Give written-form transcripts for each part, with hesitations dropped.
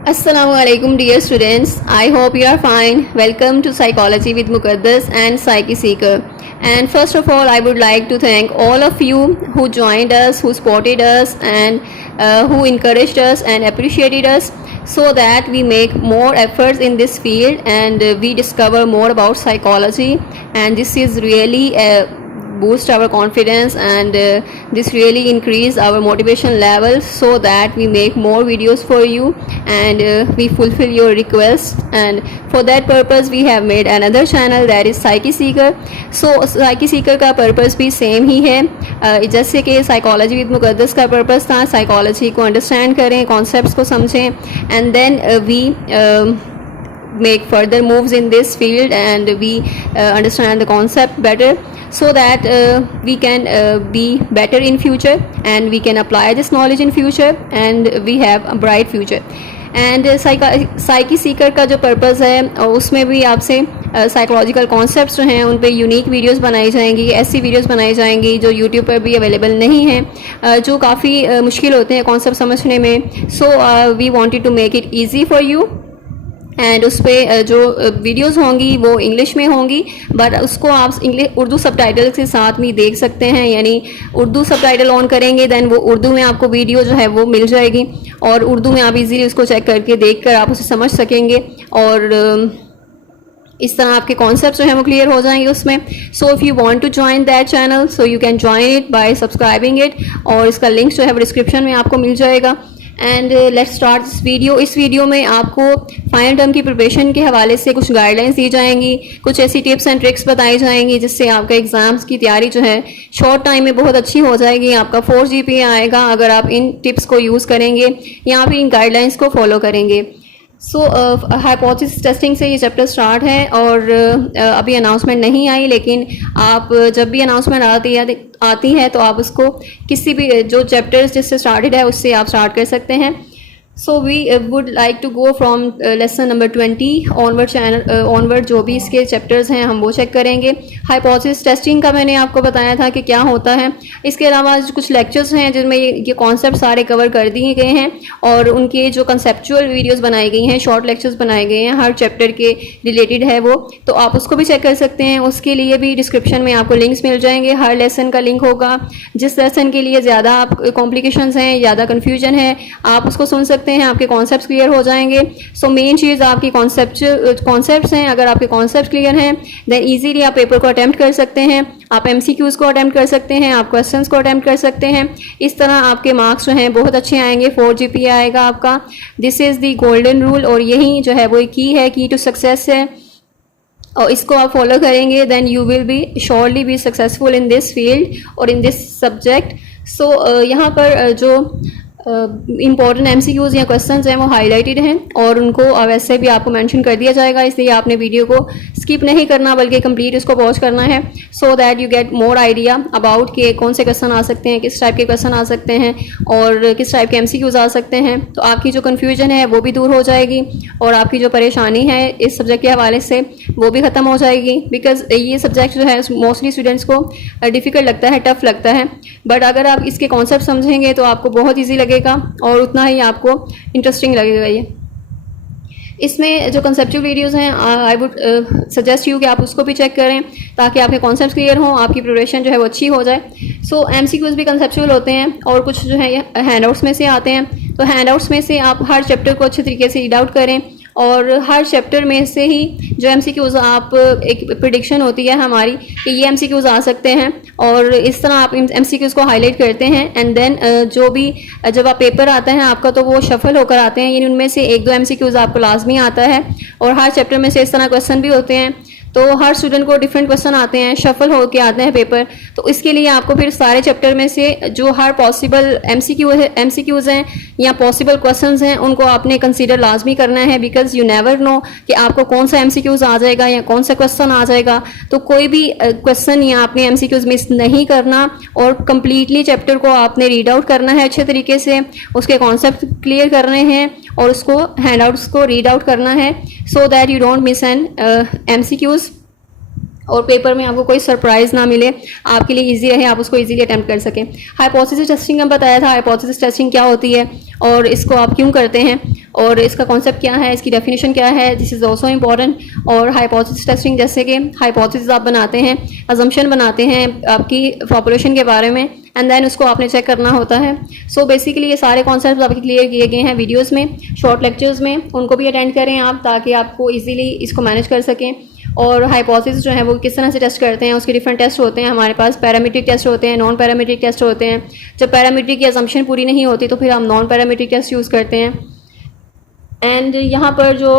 Assalamualaikum dear students. I hope you are fine. Welcome to Psychology with Muqaddas and Psyche Seeker. And first of all, I would like to thank all of you who joined us, who supported us, and who encouraged us and appreciated us, so that we make more efforts in this field and we discover more about psychology. And this is really boost our confidence, and this really increase our motivation level, so that we make more videos for you and we fulfill your request. And for that purpose we have made another channel, that is Psyche Seeker. So Psyche Seeker का purpose भी same ही है, जैसे कि psychology with मुकद्दस का purpose था psychology को understand करें, concepts को समझें, and then we make further moves in this field and we understand the concept better, so that we can be better in future and we can apply this knowledge in future and we have a bright future. And psyche Sikar का जो purpose है उसमें भी आपसे psychological concepts जो हैं उन पे यूनिक वीडियोस बनाई जाएंगी, ऐसी वीडियोस बनाई जाएंगी जो यूट्यूब पर भी अवेलेबल नहीं हैं, जो काफ़ी मुश्किल होते हैं कॉन्सेप्ट समझने में. So we wanted to make it easy for you. And उस पर जो वीडियोस होंगी वो इंग्लिश में होंगी, बट उसको आप उर्दू सबटाइटल के साथ भी देख सकते हैं. यानी उर्दू सबटाइटल ऑन करेंगे देन वो उर्दू में आपको वीडियो जो है वो मिल जाएगी, और उर्दू में आप इजीली उसको चेक करके देख कर आप उसे समझ सकेंगे, और इस तरह आपके कॉन्सेप्ट जो हैं वो क्लियर हो जाएंगे उसमें. So if you want to join that channel, so you can join it by subscribing it, और इसका लिंक जो है वो डिस्क्रिप्शन में आपको मिल जाएगा. And let's start this video. इस वीडियो में आपको फाइनल टर्म की प्रिपरेशन के हवाले से कुछ गाइडलाइंस दी जाएंगी, कुछ ऐसी टिप्स एंड ट्रिक्स बताई जाएंगी जिससे आपका एग्ज़ाम्स की तैयारी जो है शॉर्ट टाइम में बहुत अच्छी हो जाएगी. आपका 4 GPA आएगा अगर आप इन टिप्स को यूज़ करेंगे या फिर इन गाइडलाइंस को फॉलो करेंगे. सो हाइपोथेसिस टेस्टिंग से ये चैप्टर स्टार्ट है, और अभी अनाउंसमेंट नहीं आई, लेकिन आप जब भी अनाउंसमेंट आती है तो आप उसको किसी भी जो चैप्टर्स जिससे स्टार्टेड है उससे आप स्टार्ट कर सकते हैं. So we would like to go from lesson number 20 onward. जो भी इसके चैप्टर्स हैं हम वो चेक करेंगे. हाइपोथेसिस टेस्टिंग का मैंने आपको बताया था कि क्या होता है. इसके अलावा कुछ लेक्चर्स हैं जिनमें ये कॉन्सेप्ट सारे कवर कर दिए गए हैं, और उनके जो कंसेप्चुअल वीडियोस बनाई गई हैं, शॉर्ट लेक्चर्स बनाए गए हैं, हर चैप्टर के रिलेटेड है वो, तो आप उसको भी चेक कर सकते हैं. उसके लिए भी डिस्क्रिप्शन में आपको लिंक्स मिल जाएंगे, हर लेसन का लिंक होगा. जिस लेसन के लिए ज़्यादा कॉम्प्लिकेशंस हैं, ज़्यादा कन्फ्यूजन है, आप उसको सुन सकते हैं, आपके कॉन्सेप्ट्स क्लियर हो जाएंगे. सो मेन चीज़ आपकी कॉन्सेप्ट्स हैं. अगर आपके कॉन्सेप्ट क्लियर हैं देन इजीली आप पेपर को अटेम्प्ट कर सकते हैं, आप MCQs को अटेम्प्ट कर सकते हैं, आप क्वेश्चंस को अटेम्प्ट कर सकते हैं. इस तरह आपके मार्क्स जो हैं बहुत अच्छे आएंगे, 4 GPA आएगा आपका. This is the golden rule, और यही जो है वो की टू सक्सेस है, और इसको आप फॉलो करेंगे then you will be surely be successful in this field और इन दिस सब्जेक्ट. सो यहाँ पर जो इम्पॉर्टेंट MCQs या क्वेश्चंस हैं वो हाईलाइटेड हैं, और उनको वैसे भी आपको मेंशन कर दिया जाएगा, इसलिए आपने वीडियो को स्किप नहीं करना बल्कि कंप्लीट इसको वॉच करना है, so that you get more idea about के कौन से क्वेश्चन आ सकते हैं, किस टाइप के क्वेश्चन आ सकते हैं, और किस टाइप के MCQs आ सकते हैं. तो आपकी जो कन्फ्यूजन है वो भी दूर हो जाएगी, और आपकी जो परेशानी है इस सब्जेक्ट के हवाले से वो भी ख़त्म हो जाएगी. बिकॉज ये सब्जेक्ट जो है मोस्टली स्टूडेंट्स को डिफ़िकल्ट लगता है, टफ लगता है, बट अगर आप इसके कॉन्सेप्ट समझेंगे तो आपको बहुत ईजी लगेगा और उतना ही आपको इंटरेस्टिंग लगेगा. ये इसमें जो कंसेप्चुअल वीडियोस हैं आई वुड सजेस्ट यू कि आप उसको भी चेक करें ताकि आपके कॉन्सेप्ट्स क्लियर हों, आपकी प्रिपरेशन जो है वो अच्छी हो जाए. सो MCQs भी कंसेप्चुअल होते हैं, और कुछ जो है हैंडआउट्स में से आते हैं. तो हैंडआउट्स में से आप हर चैप्टर को अच्छे तरीके से रीड आउट करें, और हर चैप्टर में से ही जो MCQs आप एक प्रिडिक्शन होती है हमारी कि ये MCQs आ सकते हैं, और इस तरह आप MCQs को हाईलाइट करते हैं. एंड देन जो भी जब आप पेपर आता है आपका तो वो शफल होकर आते हैं, यानी उनमें से 1-2 MCQs आपको लाजमी आता है, और हर चैप्टर में से इस तरह क्वेश्चन भी होते हैं. तो हर स्टूडेंट को डिफरेंट क्वेश्चन आते हैं, शफल होके आते हैं पेपर. तो इसके लिए आपको फिर सारे चैप्टर में से जो हर पॉसिबल MCQs हैं या पॉसिबल क्वेश्चंस हैं उनको आपने कंसीडर लाजमी करना है, बिकॉज यू नेवर नो कि आपको कौन सा MCQs आ जाएगा या कौन सा क्वेश्चन आ जाएगा. तो कोई भी क्वेश्चन या आपने MCQs मिस नहीं करना, और कम्प्लीटली चैप्टर को आपने रीड आउट करना है अच्छे तरीके से, उसके कॉन्सेप्ट क्लियर करने हैं, और उसको हैंडआउट्स को रीड आउट करना है, so that you don't miss N MCQs. और पेपर में आपको कोई सरप्राइज़ ना मिले, आपके लिए इजी रहे, आप उसको इजीली अटेम्प्ट कर सकें। हाइपोथेसिस टेस्टिंग का बताया था, हाइपोथेसिस टेस्टिंग क्या होती है और इसको आप क्यों करते हैं और इसका कॉन्सेप्ट क्या है, इसकी डेफिनेशन क्या है, दिस इज़ ऑल्सो इम्पॉर्टेंट। और हाइपोथेसिस टेस्टिंग जैसे कि हाइपोथेसिस आप बनाते हैं, अजम्पशन बनाते हैं आपकी पॉपुलेशन के बारे में, एंड देन उसको आपने चेक करना होता है। सो बेसिकली ये सारे कॉन्सेप्ट आपके क्लियर किए गए हैं वीडियोज़ में, शॉर्ट लेक्चर्स में, उनको भी अटेंड करें आप ताकि आपको ईजिली इसको मैनेज कर सकें। और हाइपोथेसिस जो है वो किस तरह से टेस्ट करते हैं, उसके डिफरेंट टेस्ट होते हैं हमारे पास। पैरामीट्रिक टेस्ट होते हैं, नॉन पैरामीट्रिक टेस्ट होते हैं। जब पैरामीट्रिक की असम्पशन पूरी नहीं होती तो फिर हम नॉन पैरामीट्रिक टेस्ट यूज़ करते हैं। एंड यहाँ पर जो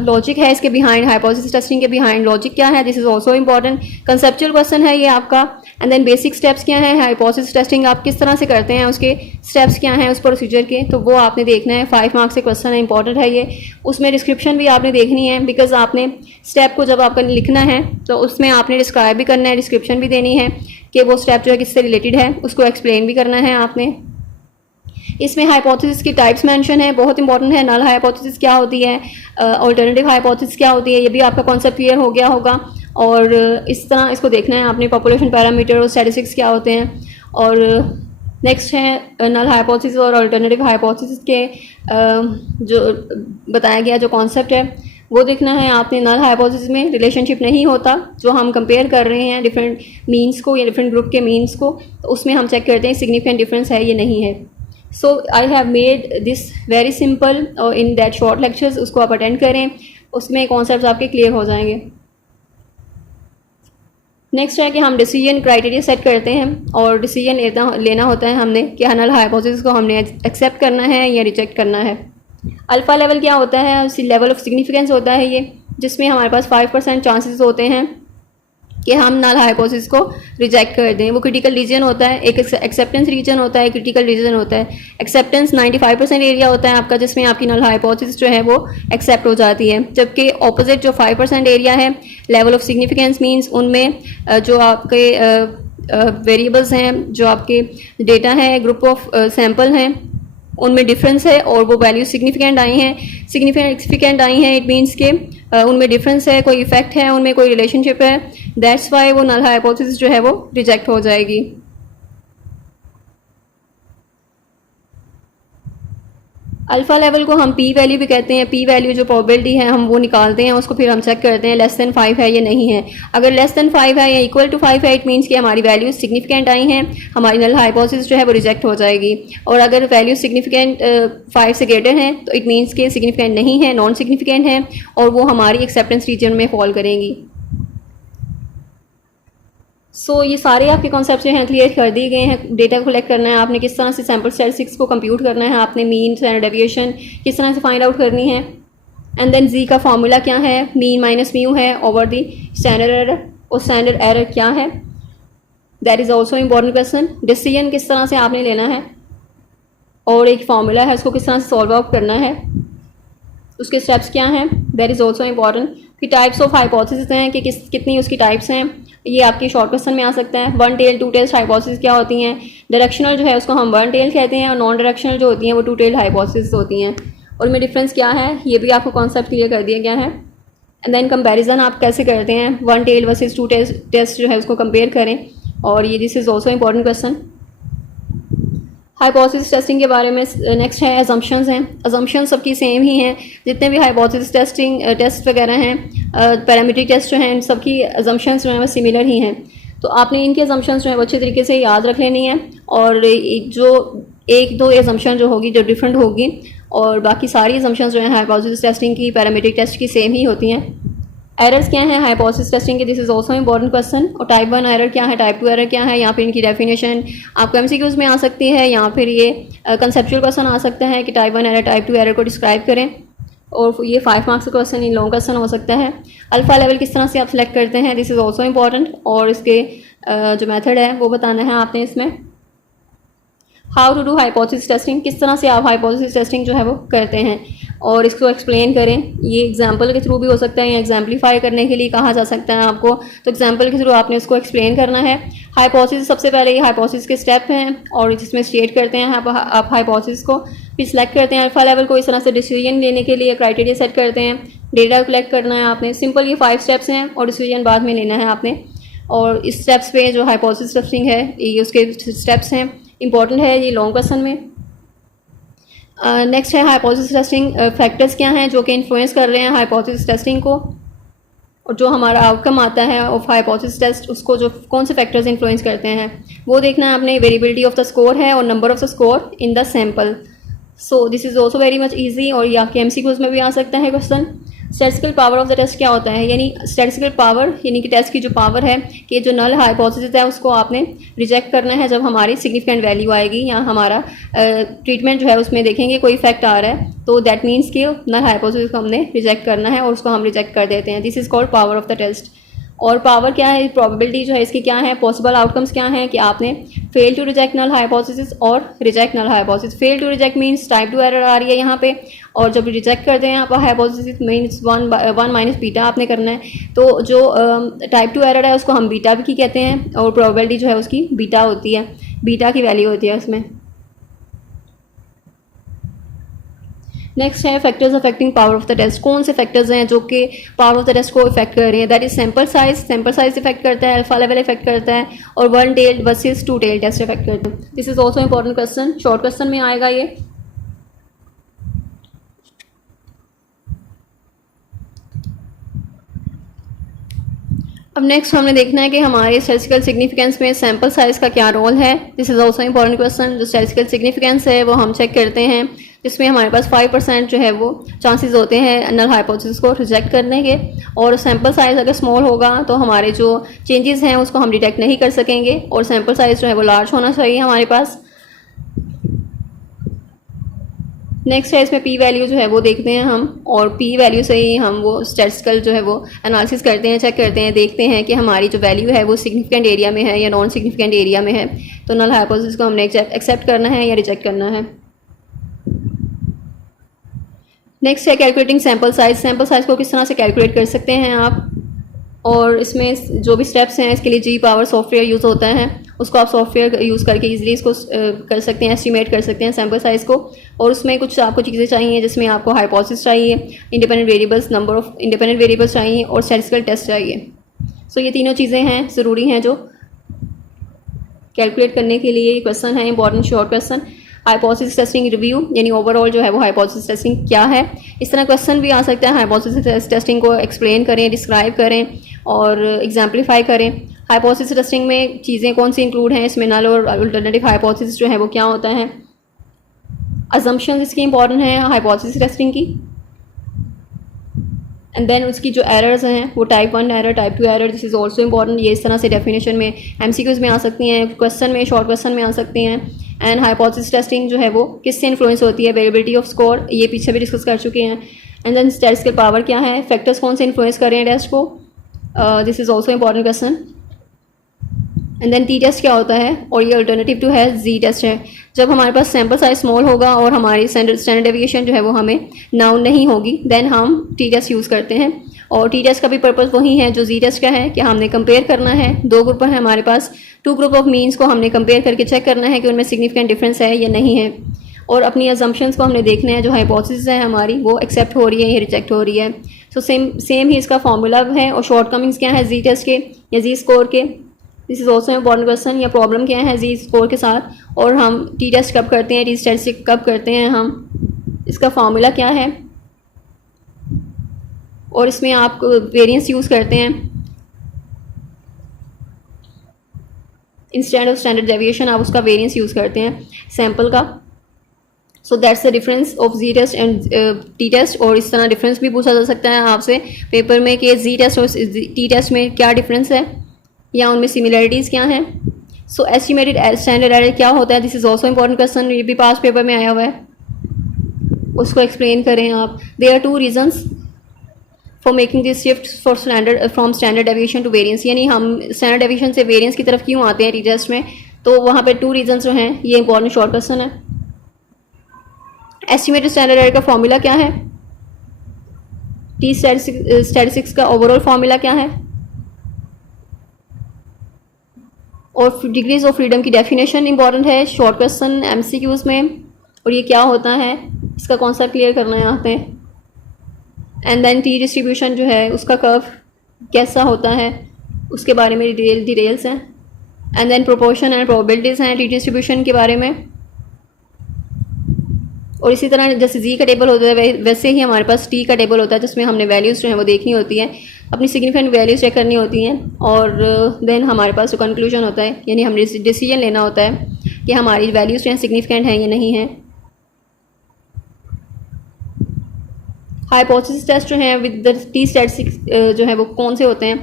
लॉजिक है इसके बिहाइंड, हाइपोथेसिस टेस्टिंग के बिहाइंड लॉजिक क्या है, this is also important. Conceptual question है ये आपका। एंड देन बेसिक स्टेप्स क्या है, हाइपोथेसिस टेस्टिंग आप किस तरह से करते हैं, उसके स्टेप्स क्या हैं उस प्रोसीजर के, तो वो आपने देखना है। 5 मार्क्स से क्वेश्चन है, इंपॉर्टेंट है ये। उसमें डिस्क्रिप्शन भी आपने देखनी है, बिकॉज आपने स्टेप को जब आपका लिखना है तो उसमें आपने डिस्क्राइब भी करना है, डिस्क्रिप्शन भी देनी है कि वो स्टेप जो है किससे रिलेटेड है, उसको एक्सप्लेन भी करना है आपने। इसमें हाइपोथेसिस की टाइप्स मेंशन है, बहुत इंपॉर्टेंट है। नल हाइपोथेसिस क्या होती है, अल्टरनेटिव हाइपोथेसिस क्या होती है, ये भी आपका कॉन्सेप्ट क्लियर हो गया होगा। और इस तरह इसको देखना है आपने, पॉपुलेशन पैरामीटर और स्टैटिस्टिक्स क्या होते हैं। और नेक्स्ट है नल हाइपोथेसिस और अल्टरनेटिव हाइपोथेसिस के जो बताया गया जो कॉन्सेप्ट है वो देखना है आपने। नल हाइपोथेसिस में रिलेशनशिप नहीं होता, जो हम कंपेयर कर रहे हैं डिफरेंट मीन्स को या डिफरेंट ग्रुप के मीन्स को, तो उसमें हम चेक करते हैं सिग्निफिकेंट डिफरेंस है ये नहीं है। So I have made this very simple in that short lectures, उसको आप अटेंड करें, उसमें कॉन्सेप्ट्स आपके क्लियर हो जाएंगे। नेक्स्ट है कि हम डिसीजन क्राइटेरिया सेट करते हैं और डिसीजन लेना होता है हमने कि नल हाइपोथेसिस को हमने एक्सेप्ट करना है या रिजेक्ट करना है। अल्फा लेवल क्या होता है, लेवल ऑफ सिग्निफिकेंस होता है ये, जिसमें हमारे पास 5% चांसेस होते हैं कि हम नल हाइपोथेसिस को रिजेक्ट कर दें। वो क्रिटिकल रीजन होता है, एक एक्सेप्टेंस रीजन होता है, क्रिटिकल रीजन होता है। एक्सेप्टेंस 95% एरिया होता है आपका, जिसमें आपकी नल हाइपोथेसिस जो है वो एक्सेप्ट हो जाती है। जबकि ऑपोजिट जो 5% एरिया है, लेवल ऑफ सिग्निफिकेंस मीन्स उनमें जो आपके वेरिएबल्स हैं, जो आपके डेटा है, ग्रुप ऑफ सैम्पल हैं, उनमें डिफरेंस है और वो वैल्यू सिग्निफिकेंट आई हैं। सिग्निफिकेंट आई हैं इट मीन्स के उनमें डिफरेंस है, कोई इफेक्ट है, उनमें कोई रिलेशनशिप है, दैट्स वाई वो नल हाइपोथेसिस जो है वो रिजेक्ट हो जाएगी। अल्फा लेवल को हम पी वैल्यू भी कहते हैं। पी वैल्यू जो प्रोबेबिलिटी है हम वो निकालते हैं, उसको फिर हम चेक करते हैं लेस देन 5 है या नहीं है। अगर लेस देन 5 है या इक्वल टू 5 है, इट मीन्स कि हमारी वैल्यू सिग्निफिकेंट आई हैं, हमारी नल हाइपोथेसिस जो है वो रिजेक्ट हो जाएगी। और अगर वैल्यू सिग्निफिकेंट 5 से ग्रेटर है तो इट मीन्स कि सिग्निफिकेंट नहीं है, नॉन सिग्निफिकेंट है, और वो हमारी एक्सेप्टेंस रीजन में फॉल करेंगी। सो ये सारे आपके कॉन्सेप्ट जो हैं क्लियर कर दिए गए हैं। डेटा कलेक्ट करना है आपने, किस तरह से सैम्पल स्टैटिस्टिक्स को कंप्यूट करना है आपने, मीन स्टैंडर्ड डेविएशन किस तरह से फाइंड आउट करनी है। एंड देन जी का फॉर्मूला क्या है, मीन माइनस म्यू है ओवर दी स्टैंडर्ड एरर, और स्टैंडर्ड एरर क्या है, that is also important question. Decision किस तरह से आपने लेना है, और एक फार्मूला है उसको किस तरह से सॉल्व आउट करना है, उसके स्टेप्स क्या हैं, दैट इज़ ऑल्सो इम्पॉर्टेंट। फिर टाइप्स ऑफ हाइपोथेसिस हैं कि कितनी उसकी टाइप्स हैं, ये आपके शॉर्ट क्वेश्चन में आ सकता है। 1 टेल 2 टेल्स हाइपोथेसिस क्या होती हैं, डायरेक्शनल जो है उसको हम 1 टेल कहते हैं, और नॉन डायरेक्शनल जो होती हैं वो 2 टेल हाइपोथेसिस होती हैं, और इनमें डिफरेंस क्या है ये भी आपको कॉन्सेप्ट क्लियर कर दिया गया है। एंड देन कंपैरिजन आप कैसे करते हैं, 1 टेल वर्सेस 2 टेस्ट जो है उसको कंपेयर करें, और ये this is also important question. Hypothesis testing के बारे में नेक्स्ट है अजम्पशंस हैं। अजम्पशंस सबकी सेम ही हैं, जितने भी हाइपोथेसिस टेस्टिंग टेस्ट वगैरह हैं, पैरामीट्रिक टेस्ट जो हैं, इन सबकी अजम्पशंस जो हैं वो सिमिलर ही हैं। तो आपने इनके अजम्पशंस जो है वो अच्छे तरीके से याद रख लेनी है, और एक दो अजम्पशन जो होगी जो डिफरेंट होगी, और बाकी सारी अजम्पशंस जो हैं हाइपोथेसिस टेस्टिंग की, पैरामीट्रिक टेस्ट की सेम ही होती हैं। एरर्स क्या है हाइपोथेसिस टेस्टिंग के, this is also important question. और टाइप 1 एरर क्या है, टाइप 2 एरर क्या है, यहाँ पे इनकी डेफिनेशन आपको एमसीक्यूज में आ सकती है, या फिर ये कंसेप्चुअल क्वेश्चन आ सकता है कि टाइप 1 एरर टाइप 2 एरर को डिस्क्राइब करें, और ये 5 मार्क्स का क्वेश्चन, इन लॉन्ग क्वेश्चन हो सकता है। अल्फा लेवल किस तरह से आप सेलेक्ट करते हैं, दिस इज ऑल्सो इंपॉर्टेंट, और इसके जो मेथड है वो बताना है आपने इसमें। How to do hypothesis testing, किस तरह से आप हाइपोथेसिस टेस्टिंग जो है वो करते हैं, और इसको एक्सप्लेन करें। ये एग्जाम्पल के थ्रू भी हो सकता है, या एग्जाम्पलीफाई करने के लिए कहा जा सकता है आपको, तो एग्जाम्पल के थ्रू आपने उसको एक्सप्लेन करना है। हाइपोथेसिस सबसे पहले ये हाइपोथेसिस के स्टेप हैं, और जिसमें स्टेट करते हैं आप हाइपोथेसिस को, फिर सिलेक्ट करते हैं अल्फा लेवल को, इस तरह से डिसीजन लेने के लिए क्राइटेरिया सेट करते हैं। डेटा कलेक्ट करना है आपने। सिंपल ये 5 स्टेप्स हैं और डिसीजन बाद में लेना है आपने। और इस स्टेप्स पे जो हाइपोथेसिस टेस्टिंग है ये उसके स्टेप्स हैं, इंपॉर्टेंट है ये लॉन्ग क्वेश्चन में। नेक्स्ट है हाइपोथेसिस टेस्टिंग, फैक्टर्स क्या हैं जो कि इन्फ्लुएंस कर रहे हैं हाइपोथेसिस टेस्टिंग को, और जो हमारा आउटकम आता है ऑफ हाइपोथेसिस टेस्ट उसको जो कौन से फैक्टर्स इन्फ्लुएंस करते हैं वो देखना है आपने। वेरिएबिलिटी ऑफ द स्कोर है और number of the score in the sample. So this is also very much easy और ये आपके MCQs में भी आ सकता है question. Statistical power of the test क्या होता है, यानी स्टैटिस्टिकल पावर यानी कि टेस्ट की जो पावर है कि जो नल हाइपोथेसिस है उसको आपने रिजेक्ट करना है जब हमारी सिग्निफिकेंट वैल्यू आएगी या हमारा ट्रीटमेंट जो है उसमें देखेंगे कोई इफेक्ट आ रहा है, तो दैट मीन्स कि नल हाइपोथेसिस को हमने रिजेक्ट करना है और उसको हम रिजेक्ट कर देते हैं। This is called power of the test. और पावर क्या है, प्रोबेबिलिटी जो है इसकी क्या है, पॉसिबल आउटकम्स क्या हैं कि आपने fail to reject null hypothesis और reject null hypothesis. Fail to reject means type 2 error आ रही है यहाँ पे, और जब रिजेक्ट करते हैं आप हाइपोथेसिस मीन्स 1 माइनस बीटा आपने करना है। तो जो टाइप 2 एरर है उसको हम बीटा भी कहते हैं और प्रोबेबिलिटी जो है उसकी बीटा होती है, बीटा की वैल्यू होती है उसमें। नेक्स्ट है factors affecting power of the test. कौन से फैक्टर्स हैं जो कि पावर ऑफ द टेस्ट को इफेक्ट कर रहे हैं, that is sample size effect करता है, अल्फा लेवल इफेक्ट करता है, और 1 tailed versus 2 tailed test effect करते हैं। This is also important question, short question में आएगा ये। अब नेक्स्ट हमने देखना है कि हमारे स्टैटिस्टिकल सिग्निफिकेंस में सैम्पल साइज का क्या रोल है। This is also important question. जो स्टैटिस्टिकल सिग्निफिकेंस है वो हम चेक करते हैं, जिसमें हमारे पास 5% जो है वो चांसेस होते हैं नल हाइपोथेसिस को रिजेक्ट करने के, और सैम्पल साइज अगर स्मॉल होगा तो हमारे जो चेंजेस हैं उसको हम डिटेक्ट नहीं कर सकेंगे, और सैम्पल साइज जो है वो लार्ज होना चाहिए हमारे पास। नेक्स्ट है इसमें पी वैल्यू जो है वो देखते हैं हम, और पी वैल्यू से ही हम वो स्टैटिस्टिकल जो है वो एनालिसिस करते हैं, चेक करते हैं, देखते हैं कि हमारी जो वैल्यू है वो सिग्निफिकेंट एरिया में है या नॉन सिग्निफिकेंट एरिया में है। तो नल हाइपोथेसिस को हमने एक्सेप्ट करना है या रिजेक्ट करना है। नेक्स्ट है calculating sample size. Sample size को किस तरह से कैलकुलेट कर सकते हैं आप, और इसमें जो भी स्टेप्स हैं इसके लिए जी पावर सॉफ्टवेयर यूज़ होता है, उसको आप सॉफ्टवेयर यूज़ करके इजीली इसको कर सकते हैं, एस्टिमेट कर सकते हैं सैम्पल साइज़ को। और उसमें कुछ आपको चीज़ें चाहिए, जिसमें आपको हाइपोथेसिस चाहिए, independent variables, number of independent variables चाहिए, और स्टैटिस्टिकल टेस्ट चाहिए। सो ये तीनों चीज़ें हैं ज़रूरी हैं जो कैलकुलेट करने के लिए क्वेश्चन है, important short question. Hypothesis testing review यानी ओवरऑल जो है वो हाइपोथेसिस टेस्टिंग क्या है, इस तरह क्वेश्चन भी आ सकता है। हाइपोथेसिस टेस्टिंग को एक्सप्लेन करें, डिस्क्राइब करें और एग्जाम्पलीफाई करें। हाइपोथेसिस टेस्टिंग में चीज़ें कौन सी इंक्लूड हैं, इसमें नल और अल्टरनेटिव हाइपोथेसिस जो है वो क्या होता है, अजम्पशंस इसकी इंपॉर्टेंट है हाइपोथेसिस टेस्टिंग की, एंड देन उसकी जो एरर्स हैं वो type 1 error, type 2 error, this is also important. ये इस तरह से डेफिनेशन में MCQs में आ सकती हैं, क्वेश्चन में, शॉर्ट क्वेश्चन में आ सकती हैं। एंड हाइपोथेसिस टेस्टिंग जो है वो किससे इन्फ्लुएंस होती है, वेरिएबिलिटी ऑफ स्कोर, ये पीछे भी डिस्कस कर चुके हैं। एंड देन स्टैटिस्टिकल पावर क्या है, फैक्टर्स कौन से इन्फ्लुएंस कर रहे हैं टेस्ट को, this is also important question. And then T test क्या होता है, और ये अल्टरनेटिव टू है जी टेस्ट है। जब हमारे पास सैम्पल साइज स्मॉल होगा और हमारी स्टैंडर्ड डेविएशन जो है वो हमें नाउन नहीं होगी, देन हम टी टेस्ट यूज़ करते हैं। और टी टेस्ट का भी पर्पज़ वही है जो जी टेस्ट का है, कि हमने कंपेयर करना है, 2 ग्रुप है हमारे पास, 2 ग्रुप ऑफ मीन्स को हमने कंपेयर करके चेक करना है कि उनमें सिग्निफिकेंट डिफरेंस है या नहीं है, और अपनी अजम्पशंस को हमने देखना है, जो हाइपोथेसिस है हमारी वो एक्सेप्ट हो रही है या रिजेक्ट हो रही है। तो सेम ही इसका फॉर्मूला है, और शॉर्टकमिंग्स क्या है जी टेस्ट के या जी स्कोर के, this is also important question. या प्रॉब्लम क्या है जी स्कोर के साथ, और हम टी टेस्ट कब करते हैं, टी स्टैटिस्टिक कब करते हैं हम, इसका फॉर्मूला क्या है, और इसमें आप वेरिएंस यूज़ करते हैं इंस्टेड ऑफ स्टैंडर्ड डेविएशन, आप उसका वेरिएंस यूज़ करते हैं सैम्पल का। So that's the difference of G test and T test. और इस तरह डिफरेंस भी पूछा जा सकता है आपसे पेपर में कि जी टेस्ट और टी टेस्ट में क्या डिफरेंस है या उनमें सिमिलरिटीज़ क्या हैं। सो एस्टिमेटेड स्टैंडर्ड एरर क्या होता है, this is also important question, ये भी पास पेपर में आया हुआ है, उसको एक्सप्लेन करें आप। There are 2 reasons for making this shift for from standard deviation to variance, यानी हम स्टैंडर्ड डेविएशन से वेरिएंस की तरफ क्यों आते हैं टी टेस्ट में, तो वहाँ पे 2 रीजन्स जो हैं, ये इंपॉर्टेंट शॉर्ट क्वेश्चन है। एस्टिमेटेड स्टैंडर्ड एरर का फॉर्मूला क्या है, टी स्टैटिस्टिक्स का ओवरऑल फॉर्मूला क्या है, और डिग्रीज ऑफ फ्रीडम की डेफिनेशन इंपॉर्टेंट है शॉर्ट क्वेश्चन MCQs में, और ये क्या होता है, इसका कॉन्सेप्ट क्लियर करना है यहाँ पे। एंड देन टी डिस्ट्रीब्यूशन जो है उसका कर्व कैसा होता है उसके बारे में डिटेल्स हैं। And then proportion and probabilities हैं टी डिस्ट्रीब्यूशन के बारे में। और इसी तरह जैसे जी का टेबल होता है वैसे ही हमारे पास टी का टेबल होता है, जिसमें हमने वैल्यूज़ जो है वो देखनी होती है, अपनी सिग्निफिकेंट वैल्यूज चेक करनी होती हैं। और देन हमारे पास जो कंक्लूजन होता है, यानी हमने डिसीजन लेना होता है कि हमारी वैल्यूज़ जो हैं सिग्निफिकेंट हैं या नहीं हैं। हाइपोथेसिस टेस्ट जो है विद द टी स्टैटिस्टिक्स जो है वो कौन से होते हैं,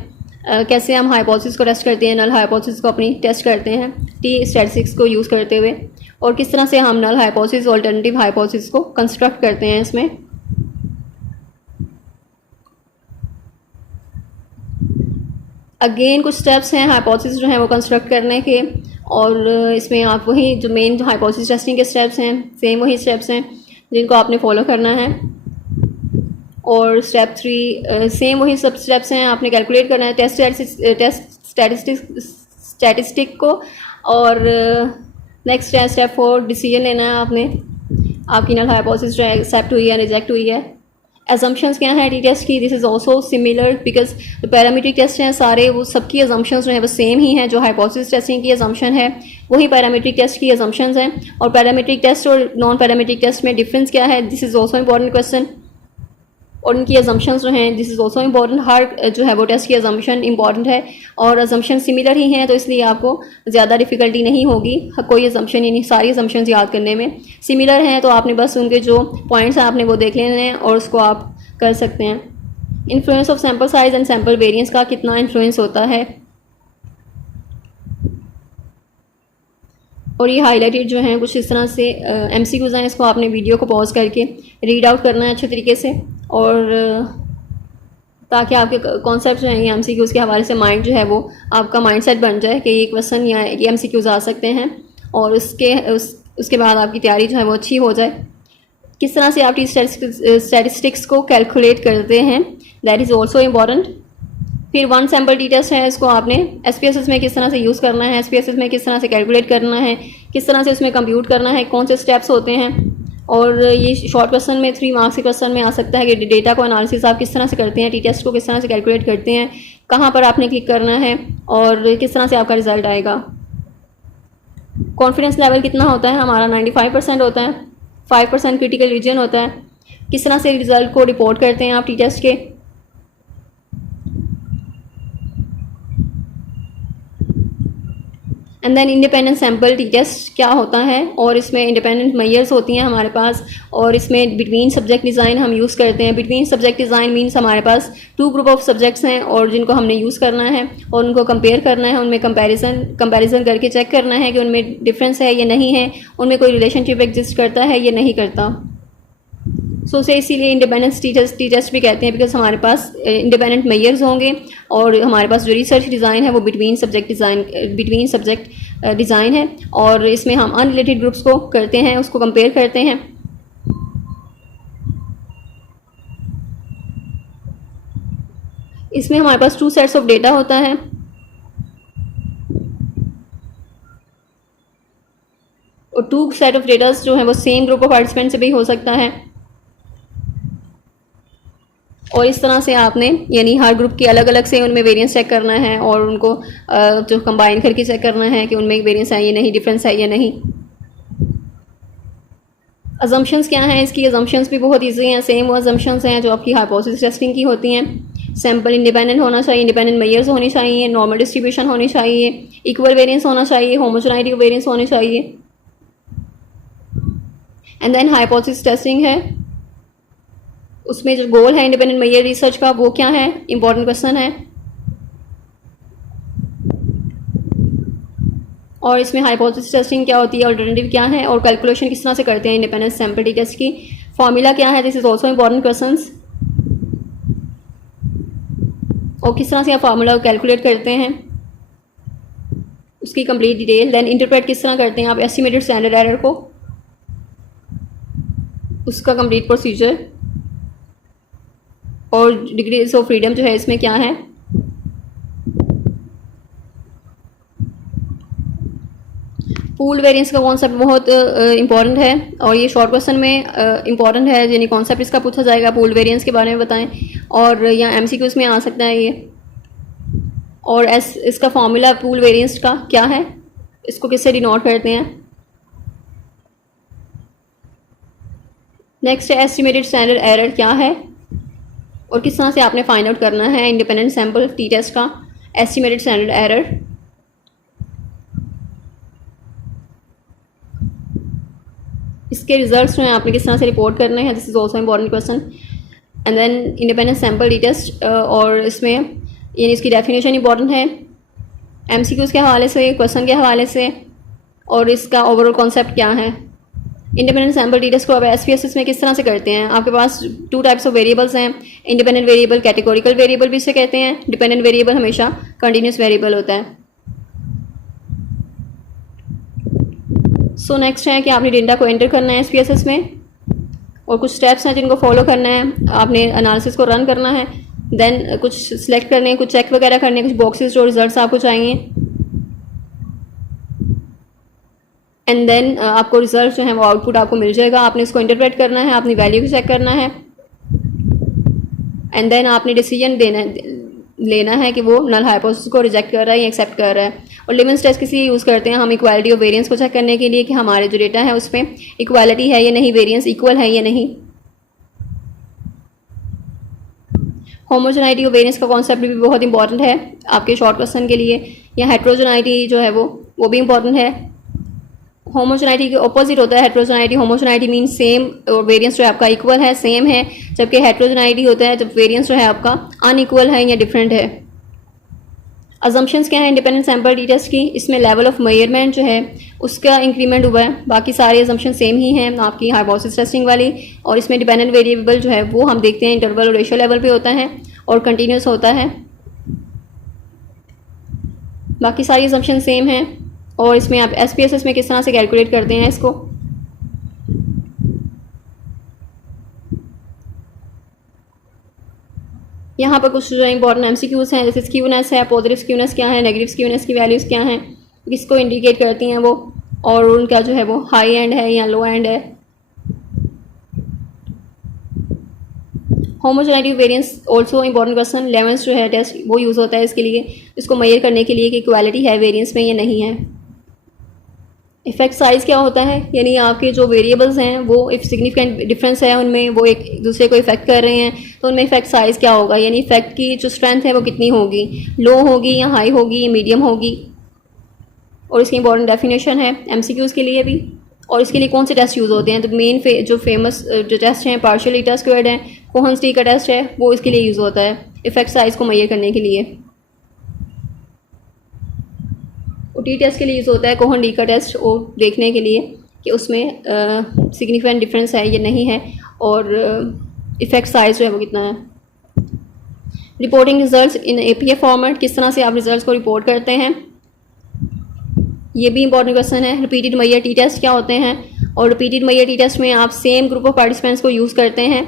कैसे हम हाइपोथेसिस को टेस्ट करते हैं, नल हाइपोथेसिस को अपनी टेस्ट करते हैं टी स्टैटिस्टिक्स को यूज़ करते हुए, और किस तरह से हम नल हाइपोथेसिस ऑल्टरनेटिव हाइपोथेसिस को कंस्ट्रक्ट करते हैं इसमें। अगेन कुछ स्टेप्स हैं हाइपोथेसिस जो है वो कंस्ट्रक्ट करने के, और इसमें आप वही जो मेन हाइपोथेसिस टेस्टिंग के स्टेप्स हैं सेम वही स्टेप्स हैं जिनको आपने फॉलो करना है। और स्टेप 3 सेम वही सब स्टेप्स हैं, आपने कैलकुलेट करना है टेस्ट स्टैटिस्टिक को। और नेक्स्ट है स्टेप 4 डिसीजन लेना है आपने, आपकी नल हाइपोथेसिस जो है एक्सेप्ट हुई है रिजेक्ट हुई है। एजम्पशंस क्या है टी टेस्ट की, this is also similar because जो पैरामीट्रिक टेस्ट हैं सारे वो सबकी एजम्पशंस जो है वो सेम ही हैं। जो हाइपोथेसिस टेस्टिंग की एजम्पशन है वही पैरामीट्रिक टेस्ट की एजम्पशंस हैं। और पैरामीट्रिक टेस्ट और नॉन पैरामीट्रिक टेस्ट में डिफरेंस क्या है, this is also important question. और उनकी एजम्पशंस जो हैं दिस इज़ ऑल्सो इम्पॉर्टेंट, हर जो है वो टेस्ट की एजम्पशन इंपॉर्टेंट है और एजम्पशन सिमिलर ही हैं, तो इसलिए आपको ज़्यादा डिफ़िकल्टी नहीं होगी कोई एजम्पशन यानी सारी एजम्पशंस याद करने में। सिमिलर हैं तो आपने बस उनके जो पॉइंट्स हैं आपने वो देख लेने हैं और उसको आप कर सकते हैं। Influence of sample size and sample variance का कितना इन्फ्लुएंस होता है, और ये हाईलाइटेड जो हैं कुछ इस तरह से MCQs हैं, इसको आपने वीडियो को पॉज करके रीड आउट करना है अच्छे तरीके से, और ताकि आपके कॉन्सेप्ट जो हैं ये MCQs के हवाले से माइंड जो है वो आपका माइंड सेट बन जाए कि ये क्वेश्चन या ये MCQs आ सकते हैं, और उसके बाद आपकी तैयारी जो है वो अच्छी हो जाए। किस तरह से आप टी स्टैटिस्टिक्स को कैलकुलेट करते हैं, दैट इज़ ऑल्सो इम्पॉर्टेंट। फिर वन सैम्पल टी टेस्ट है, इसको आपने SPSS में किस तरह से यूज़ करना है, SPSS में किस तरह से कैलकुलेट करना है, किस तरह से उसमें कंप्यूट करना है, कौन से स्टेप्स होते हैं। और ये शॉर्ट क्वेश्चन में 3 मार्क्स के क्वेश्चन में आ सकता है कि डेटा को एनालिसिस आप किस तरह से करते हैं, टी टेस्ट को किस तरह से कैलकुलेट करते हैं, कहाँ पर आपने क्लिक करना है और किस तरह से आपका रिजल्ट आएगा। कॉन्फिडेंस लेवल कितना होता है हमारा, 95% होता है, 5% क्रिटिकल रीजन होता है। किस तरह से रिजल्ट को रिपोर्ट करते हैं आप टी टेस्ट के। And then independent sample T test क्या होता है, और इसमें इंडिपेंडेंट मेजर्स होती हैं हमारे पास, और इसमें बिटवीन सब्जेक्ट डिज़ाइन हम यूज़ करते हैं। बिटवीन सब्जेक्ट डिज़ाइन मीन्स हमारे पास 2 ग्रुप ऑफ सब्जेक्ट्स हैं और जिनको हमने यूज़ करना है और उनको कंपेयर करना है, उनमें कंपैरिजन करके चेक करना है कि उनमें डिफरेंस है या नहीं है, उनमें कोई रिलेशनशिप एग्जिस्ट करता है या नहीं करता। सो उसे इसीलिए इंडिपेंडेंस टी टेस्ट भी कहते हैं, बिकॉज हमारे पास इंडिपेंडेंट मेजर्स होंगे और हमारे पास जो रिसर्च डिज़ाइन है वो बिटवीन सब्जेक्ट डिज़ाइन है, और इसमें हम अनरिलेटेड ग्रुप्स को करते हैं, उसको कंपेयर करते हैं। इसमें हमारे पास 2 सेट्स ऑफ डेटा होता है, और 2 सेट ऑफ डेटा जो है वो सेम ग्रुप ऑफ पार्टिसिपेंट से भी हो सकता है। और इस तरह से आपने यानी हर ग्रुप की अलग अलग से उनमें वेरिएंस चेक करना है और उनको जो कंबाइन करके चेक करना है कि उनमें वेरिएंस है या नहीं, डिफरेंस है या नहीं। अजम्पशंस क्या हैं, इसकी अजम्पशंस भी बहुत ईजी हैं, सेम वो अजम्पशंस हैं जो आपकी हाइपोथेसिस टेस्टिंग की होती हैं। सैम्पल इंडिपेंडेंट होना चाहिए, इंडिपेंडेंट मेजर्स होनी चाहिए, नॉर्मल डिस्ट्रीब्यूशन होनी चाहिए, इक्वल वेरिएंस होना चाहिए, होमोजेनिटी वेरिएंस होनी चाहिए। एंड देन हाइपोथेसिस टेस्टिंग है, उसमें जो गोल है इंडिपेंडेंट मेजर रिसर्च का वो क्या है, इंपॉर्टेंट क्वेश्चन है। और इसमें हाइपोथेसिस टेस्टिंग क्या होती है, अल्टरनेटिव क्या है, और कैलकुलेशन किस तरह से करते हैं इंडिपेंडेंट सैम्पल टी टेस्ट की, फॉर्मूला क्या है, this is also important questions. और किस तरह से आप फार्मूला को कैलकुलेट करते हैं उसकी कंप्लीट डिटेल। देन इंटरप्रेट किस तरह करते हैं आप एस्टिमेटेड स्टैंडर्ड एरर को, उसका कंप्लीट प्रोसीजर। और डिग्रीज ऑफ फ्रीडम जो है इसमें क्या है। पूल वेरिएंस का कॉन्सेप्ट बहुत इंपॉर्टेंट है और ये शॉर्ट क्वेश्चन में इंपॉर्टेंट है, यानी कॉन्सेप्ट इसका पूछा जाएगा, पूल वेरिएंस के बारे में बताएं, और यहाँ एमसीक्यूज में आ सकता है ये। और इसका फॉर्मूला पूल वेरिएंस का क्या है, इसको किससे डिनोट करते हैं। नेक्स्ट है एस्टिमेटेड स्टैंडर्ड एरर क्या है और किस तरह से आपने फाइंड आउट करना है इंडिपेंडेंट सैंपल टी टेस्ट का एस्टिमेटेड स्टैंडर्ड एरर। इसके रिजल्ट्स जो हैं आपने किस तरह से रिपोर्ट करने हैं, this is also important question. And then independent sample T test, और इसमें यानी इसकी डेफिनेशन इंपॉर्टेंट है एमसीक्यूज के हवाले से, क्वेश्चन के हवाले से, और इसका ओवरऑल कॉन्सेप्ट क्या है। इंडिपेंडेंट सैंपल टी टेस्ट को आप एसपीएसएस में किस तरह से करते हैं। आपके पास 2 टाइप्स ऑफ वेरिएबल्स हैं, इंडिपेंडेंट वेरिएबल कैटेगोरिकल वेरिएबल भी इसे कहते हैं, डिपेंडेंट वेरिएबल हमेशा कंटिन्यूस वेरिएबल होता है। सो नेक्स्ट है कि आपने डेटा को एंटर करना है एसपीएसएस में और कुछ स्टेप्स हैं जिनको फॉलो करना है, आपने एनालिसिस को रन करना है, देन कुछ सिलेक्ट करने हैं, कुछ चेक वगैरह करने हैं, कुछ बॉक्सेस जो रिजल्ट्स आपको चाहिए, एंड देन आपको रिजल्ट जो है वो आउटपुट आपको मिल जाएगा। आपने इसको इंटरप्रेट करना है, अपनी वैल्यू को चेक करना है, एंड देन आपने डिसीजन लेना है कि वो नल हाइपोथेसिस को रिजेक्ट कर रहा है या एक्सेप्ट कर रहा है। और लिमिट्स टेस्ट किसी यूज़ करते हैं हम इक्वालिटी ऑफ वेरिएंस को चेक करने के लिए कि हमारे जो डेटा है उसमें इक्वालिटी है या नहीं, वेरिएंस इक्वल है या नहीं। होमोजेनाइटी ऑफ वेरिएंस का कॉन्सेप्ट भी बहुत इंपॉर्टेंट है आपके शॉर्ट क्वेश्चन के लिए। या हेट्रोजेनाइटी जो है वो भी इंपॉर्टेंट है। होमोजेनाइटी के ऑपोजिट होता है हेट्रोजेनाइटी। होमोजेनाइटी मीन सेम और वेरिएंस जो है आपका इक्वल है, सेम है, जबकि हेट्रोजेनाइटी होता है जब वेरिएंस जो है आपका अनइक्वल है या डिफरेंट है। अजम्पशंस क्या है इंडिपेंडेंट सैंपल टी टेस्ट की, इसमें लेवल ऑफ मेजरमेंट जो है उसका इंक्रीमेंट हुआ है, बाकी सारे अजम्पशन सेम ही हैं आपकी हाइपोथेसिस टेस्टिंग वाली। और इसमें डिपेंडेंट वेरिएबल जो है वो हम देखते हैं इंटरवल और रेशियो लेवल पे होता है और कंटिन्यूस होता है, बाकी सारी अजम्पशन सेम हैं। और इसमें आप एसपीएसएस में किस तरह से कैलकुलेट करते हैं इसको, यहाँ पर कुछ जो इंपॉर्टेंट एमसीक्यूज हैं, जैसे स्क्यूनेस है, पॉजिटिव स्क्यूनेस क्या है, नेगेटिव स्क्यूनेस की वैल्यूज़ क्या हैं, किसको इंडिकेट करती हैं वो, और उनका जो है वो हाई एंड है या लो एंड है। होमोजेनाइटी वेरिएंस ऑल्सो इंपॉर्टेंट क्वेश्चन, लेवेंस जो है टेस्ट वो यूज़ होता है इसके लिए, इसको मेजर करने के लिए कि इक्वालिटी है वेरिएंस में या नहीं है। इफेक्ट साइज़ क्या होता है, यानी आपके जो वेरिएबल्स हैं वो इफ सिग्निफिकेंट डिफरेंस है उनमें, वो एक दूसरे को इफेक्ट कर रहे हैं, तो उनमें इफेक्ट साइज़ क्या होगा, यानी इफेक्ट की जो स्ट्रेंथ है वो कितनी होगी, लो होगी या हाई होगी या मीडियम होगी। और इसकी इंपॉर्टेंट डेफिनेशन है एमसीक्यूज़ के लिए भी। और इसके लिए कौन से टेस्ट यूज़ होते हैं, तो मेन जो फेमस जो टेस्ट हैं पार्शियल ईटा स्क्वायर्ड है, कोहन-स्टी का टेस्ट है, वो इसके लिए यूज़ होता है इफेक्ट साइज़ को मेजर करने के लिए। टी टेस्ट के लिए यूज़ होता है कोहन-डी का टेस्ट, वो देखने के लिए कि उसमें सिग्निफिकेंट डिफरेंस है या नहीं है, और इफेक्ट साइज जो है वो कितना है। Reporting results in APA format, किस तरह से आप रिजल्ट्स को रिपोर्ट करते हैं, ये भी इंपॉर्टेंट क्वेश्चन है। रिपीटेड मेजर टी टेस्ट क्या होते हैं, और रिपीटेड मेजर टी टेस्ट में आप सेम ग्रुप ऑफ पार्टिसिपेंट्स को यूज़ करते हैं।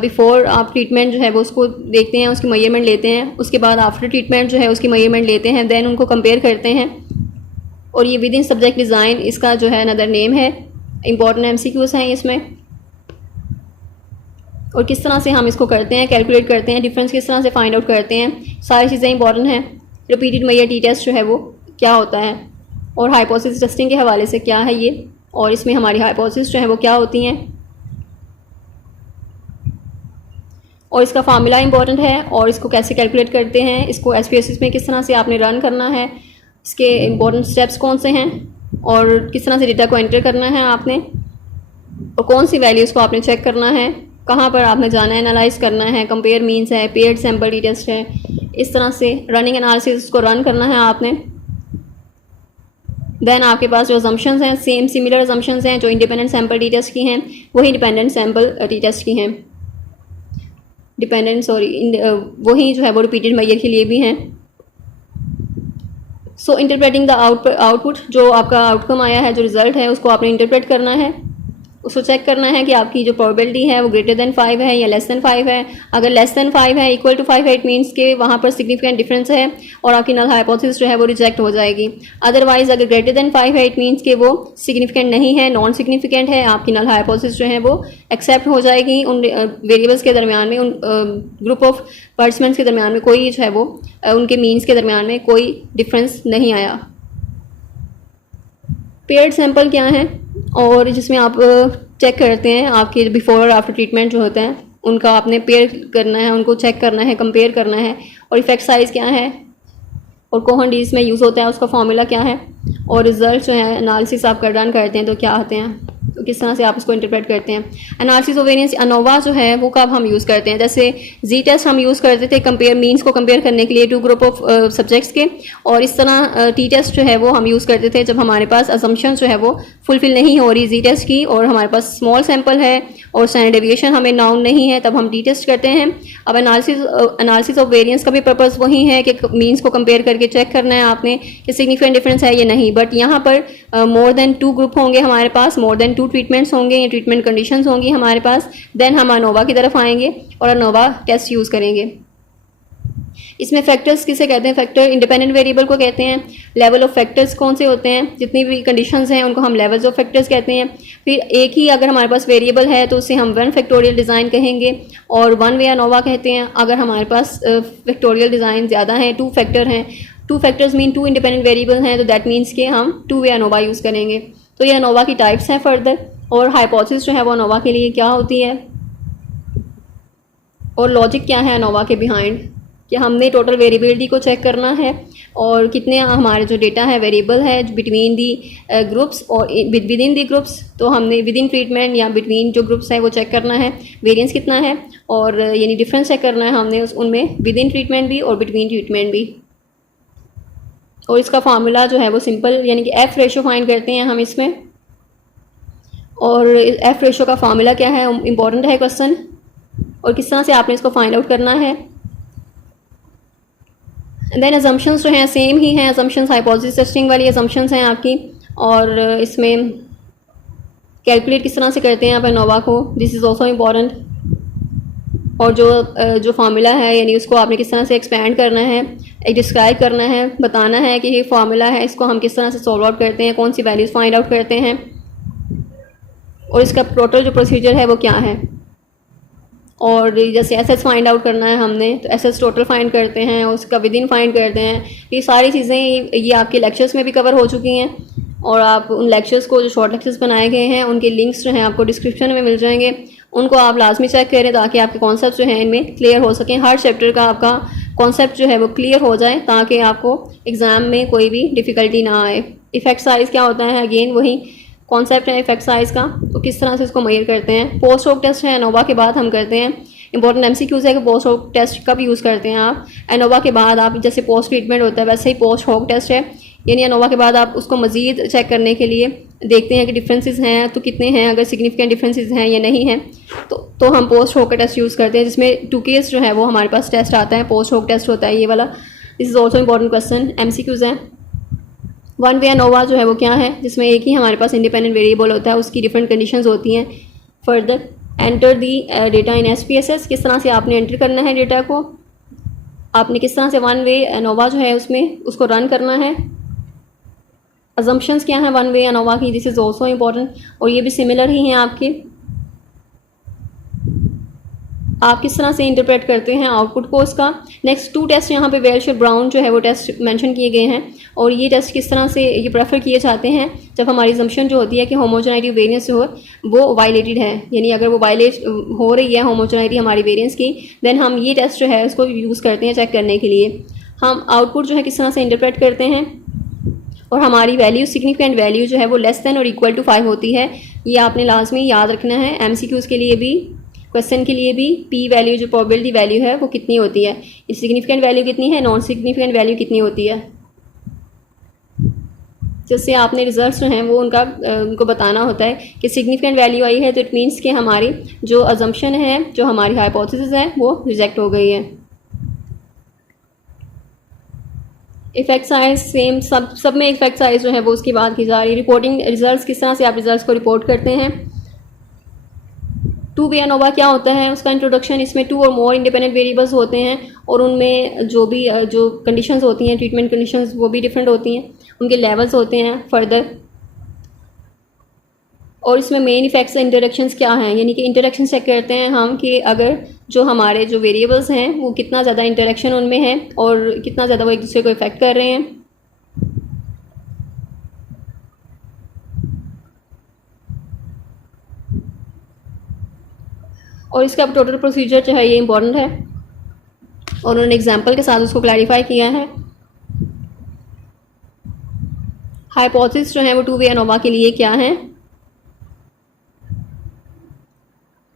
बिफोर आप ट्रीटमेंट जो है वो उसको देखते हैं, उसकी मेजरमेंट लेते हैं, उसके बाद आफ्टर ट्रीटमेंट जो है उसकी मेजरमेंट लेते हैं, देन उनको कंपेयर करते हैं। और ये विद इन सब्जेक्ट डिज़ाइन इसका जो है अनदर नेम है। इंपॉर्टेंट एमसीक्यूज़ हैं इसमें, और किस तरह से हम इसको करते हैं, कैलकुलेट करते हैं, डिफरेंस किस तरह से फाइंड आउट करते हैं, सारी चीज़ें इंपॉर्टेंट हैं। रिपीटेड मेजर टी टेस्ट जो है वो क्या होता है, और हाइपोथेसिस टेस्टिंग के हवाले से क्या है ये, और इसमें हमारी हाइपोथेसिस जो है वो क्या होती हैं, और इसका फार्मूला इंपॉर्टेंट है, और इसको कैसे कैलकुलेट करते हैं, इसको एसपीएसएस में किस तरह से आपने रन करना है, इसके इंपॉर्टेंट स्टेप्स कौन से हैं, और किस तरह से डेटा को एंटर करना है आपने, और कौन सी वैल्यूज़ को आपने चेक करना है, कहाँ पर आपने जाना है, एनालाइज करना है, कंपेयर मीन्स है, पेयर्ड सैंपल टी टेस्ट है, इस तरह से रनिंग एनालिसिस को रन करना है आपने। देन आपके पास जो अजम्पशंस हैं सेम सिमिलर अजम्पशंस हैं जो इंडिपेंडेंट सैंपल टी टेस्ट की हैं, वही डिपेंडेंट सैंपल टी टेस्ट की हैं, वही जो है वो रिपीटेड मेजर के लिए भी हैं। सो इंटरप्रेटिंग द आउटपुट, जो आपका आउटकम आया है, जो रिजल्ट है, उसको आपने इंटरप्रेट करना है, उसको चेक करना है कि आपकी जो प्रोबेबिलिटी है वो ग्रेटर देन 5 है या लेस देन 5 है। अगर लेस देन 5 है, इक्वल टू 5 है, इट मीन्स के वहाँ पर सिग्निफिकेंट डिफरेंस है और आपकी नल हाइपोथेसिस जो है वो रिजेक्ट हो जाएगी। अदरवाइज अगर ग्रेटर देन 5 है, इट मीन्स के वो सिग्निफिकेंट नहीं है, नॉन सिग्निफिकेंट है, आपकी नल हाइपोथेसिस जो है वो एक्सेप्ट हो जाएगी। उन वेरिएबल्स के दरमियान में, उन ग्रुप ऑफ पार्टिसिपेंट्स के दरमियान में कोई जो है वो उनके मीन्स के दरमियान में कोई डिफरेंस नहीं आया। पेयर्ड सैंपल क्या है, और जिसमें आप चेक करते हैं आपके बिफोर और आफ्टर ट्रीटमेंट जो होते हैं उनका आपने पेयर करना है, उनको चेक करना है, कंपेयर करना है। और इफेक्ट साइज क्या है और कोहन डी में यूज़ होता है, उसका फॉर्मूला क्या है, और रिजल्ट जो है एनालिसिस आप रन करते हैं तो क्या आते हैं, तो किस तरह से आप इसको इंटरप्रेट करते हैं। एनालिसिस ऑफ वेरिएंस अनोवा जो है वो कब हम यूज़ करते हैं, जैसे जी टेस्ट हम यूज़ करते थे कंपेयर मीन्स को कंपेयर करने के लिए टू ग्रुप ऑफ सब्जेक्ट्स के, और इस तरह टी टेस्ट जो है वो हम यूज़ करते थे जब हमारे पास असम्पशन जो है वो फुलफिल नहीं हो रही जी टेस्ट की और हमारे पास स्मॉल सैंपल है और स्टैंडर्ड डेविएशन हमें नाउन नहीं है, तब हम टी टेस्ट करते हैं। अब एनालिसिस ऑफ वेरिएंस का भी पर्पज़ वही है कि मीन्स को कंपेयर करके चेक करना है आपने कि सिग्निफिकेंट डिफरेंस है या नहीं। बट यहाँ पर मोर देन 2 ग्रुप होंगे हमारे पास, मोर देन 2 ट्रीटमेंट्स होंगे या ट्रीटमेंट कंडीशंस होंगी हमारे पास, देन हम अनोवा की तरफ आएंगे और अनोवा टेस्ट यूज़ करेंगे। इसमें फैक्टर्स किसे कहते हैं, फैक्टर इंडिपेंडेंट वेरिएबल को कहते हैं। लेवल ऑफ फैक्टर्स कौन से होते हैं, जितनी भी कंडीशंस हैं उनको हम लेवल्स ऑफ फैक्टर्स कहते हैं। फिर एक ही अगर हमारे पास वेरिएबल है तो उसे हम 1 फैक्टोरियल डिज़ाइन कहेंगे और 1 वे अनोवा कहते हैं। अगर हमारे पास फैक्टोरियल डिज़ाइन ज़्यादा हैं, 2 फैक्टर हैं, 2 फैक्टर्स मीन 2 इंडिपेंडेंट वेरिएबल हैं, तो दैट मीन्स के हम 2 वे अनोवा यूज़ करेंगे। तो ये अनोवा की टाइप्स हैं फर्दर, और हाइपोथेसिस जो है वो अनोवा के लिए क्या होती है और लॉजिक क्या है अनोवा के बिहाइंड, कि हमने टोटल वेरिएबिलिटी को चेक करना है और कितने हमारे जो डेटा है वेरिएबल है बिटवीन दी ग्रुप्स और विद इन दी ग्रुप्स, तो हमने विद इन ट्रीटमेंट या बिटवीन जो ग्रुप्स है वो चेक करना है वेरिएंस कितना है, और यानी डिफरेंस चेक करना है हमने उनमें विद इन ट्रीटमेंट भी और बिटवीन ट्रीटमेंट भी। और इसका फार्मूला जो है वो सिंपल, यानी कि एफ रेशो फाइंड करते हैं हम इसमें, और एफ रेशो का फार्मूला क्या है इम्पॉर्टेंट है क्वेश्चन, और किस तरह से आपने इसको फाइंड आउट करना है। देन अजम्पशंस जो हैं सेम ही हैं, अजम्पशंस हाइपोथेसिस टेस्टिंग वाली अजम्पशंस हैं आपकी, और इसमें कैलकुलेट किस तरह से करते हैं आप अनोवा को, दिस इज़ ऑल्सो इम्पॉर्टेंट। और जो फार्मूला है यानी उसको आपने किस तरह से एक्सपेंड करना है, एक डिस्क्राइब करना है, बताना है कि ये फार्मूला है, इसको हम किस तरह से सॉल्व आउट करते हैं, कौन सी वैल्यूज़ फाइंड आउट करते हैं, और इसका टोटल जो प्रोसीजर है वो क्या है। और जैसे एसेट्स फाइंड आउट करना है हमने, तो एसेट्स टोटल फाइंड करते हैं, उसका विद इन फाइंड करते हैं। ये सारी चीज़ें ये आपके लेक्चर्स में भी कवर हो चुकी हैं, और आप उन लेक्चर्स को जो शॉर्ट लेक्चर्स बनाए गए हैं उनके लिंक्स जो हैं आपको डिस्क्रिप्शन में मिल जाएंगे, उनको आप लाजमी चेक करें ताकि आपके कॉन्सेप्ट जो हैं इनमें क्लियर हो सकें। हर चैप्टर का आपका कॉन्सेप्ट जो है वो क्लियर हो जाए ताकि आपको एग्ज़ाम में कोई भी डिफ़िकल्टी ना आए। इफेक्ट साइज़ क्या होता है, अगेन वही कॉन्सेप्ट है इफेक्ट साइज़ का, तो किस तरह से इसको मेजर करते हैं। पोस्ट होक टेस्ट है अनोवा के बाद हम करते हैं, इंपॉर्टेंट एमसीक्यूज़ है कि पोस्ट होक टेस्ट कब यूज़ करते हैं आप। एनोवा के बाद आप जैसे पोस्ट ट्रीटमेंट होता है वैसे ही पोस्ट होक टेस्ट है, यानी एनोवा के बाद आप उसको मज़ीद चेक करने के लिए देखते हैं कि डिफरेंसेस हैं तो कितने हैं, अगर सिग्निफिकेंट डिफरेंसेस हैं या नहीं हैं तो हम पोस्ट होक टेस्ट यूज़ करते हैं, जिसमें 2 केस जो है वो हमारे पास टेस्ट आता है, पोस्ट होक टेस्ट होता है ये वाला। This is also important question, MCQs हैं। 1 वे अनोवा जो है वो क्या है, जिसमें एक ही हमारे पास इंडिपेंडेंट वेरिएबल होता है, उसकी डिफरेंट कंडीशंस होती हैं। Further enter the data in SPSS, किस तरह से आपने एंटर करना है डेटा को, आपने किस तरह से 1 वे अनोवा जो है उसमें उसको रन करना है। अजम्पशंस क्या है 1 वे अनोवा की, दिस इज़ ऑल्सो इम्पॉर्टेंट, और ये भी सिमिलर ही हैं आपके। आप किस तरह से इंटरप्रेट करते हैं आउटपुट को उसका। नेक्स्ट 2 टेस्ट यहाँ पे वेल्शर ब्राउन जो है वो टेस्ट मेंशन किए गए हैं, और ये टेस्ट किस तरह से ये प्रेफर किए जाते हैं जब हमारी असम्पशन जो होती है कि होमोजेनिटी वेरिएंस जो है वो वायलेटेड है, यानी अगर वो वायलेट हो रही है होमोजेनिटी हमारी वेरिएंस की, देन हम ये टेस्ट जो है उसको यूज़ करते हैं चेक करने के लिए। हम आउटपुट जो है किस तरह से इंटरप्रेट करते हैं, और हमारी वैल्यू सिग्निफिकेंट वैल्यू जो है वो लेस देन और इक्वल टू 5 होती है, ये आपने लाजमी याद रखना है। MCQs के लिए भी, क्वेश्चन के लिए भी, P वैल्यू जो प्रोबेबिलिटी वैल्यू है वो कितनी होती है, सिग्निफिकेंट वैल्यू कितनी है, नॉन सिग्निफिकेंट वैल्यू कितनी होती है। जिससे आपने रिजल्ट्स जो हैं वो उनको बताना होता है कि सिग्निफिकेंट वैल्यू आई है तो इट मीन्स कि हमारी जो अजम्पशन है, जो हमारी हाइपोथेसिस है वो रिजेक्ट हो गई है। इफेक्ट साइज सेम, सब में इफेक्ट साइज जो है वो उसकी बात की जा रही है। रिपोर्टिंग रिजल्ट्स, किस तरह से आप रिजल्ट्स को रिपोर्ट करते हैं। टू वे अनोवा क्या होता है, उसका इंट्रोडक्शन, इसमें टू और मोर इंडिपेंडेंट वेरिएबल्स होते हैं और उनमें जो भी जो कंडीशंस होती हैं, ट्रीटमेंट कंडीशंस, वो भी डिफरेंट होती हैं, उनके लेवल्स होते हैं फर्दर। और इसमें मेन इफेक्ट्स इंटरेक्शंस क्या हैं, यानी कि इंटरेक्शन चेक करते हैं हम कि अगर जो हमारे जो वेरिएबल्स हैं वो कितना ज़्यादा इंटरेक्शन उनमें है और कितना ज़्यादा वो एक दूसरे को इफेक्ट कर रहे हैं। और इसका टोटल प्रोसीजर जो है ये इंपॉर्टेंट है और उन्होंने एग्जाम्पल के साथ उसको क्लैरिफाई किया है। हाइपोथेसिस जो है वो टू वे अनोवा के लिए क्या है।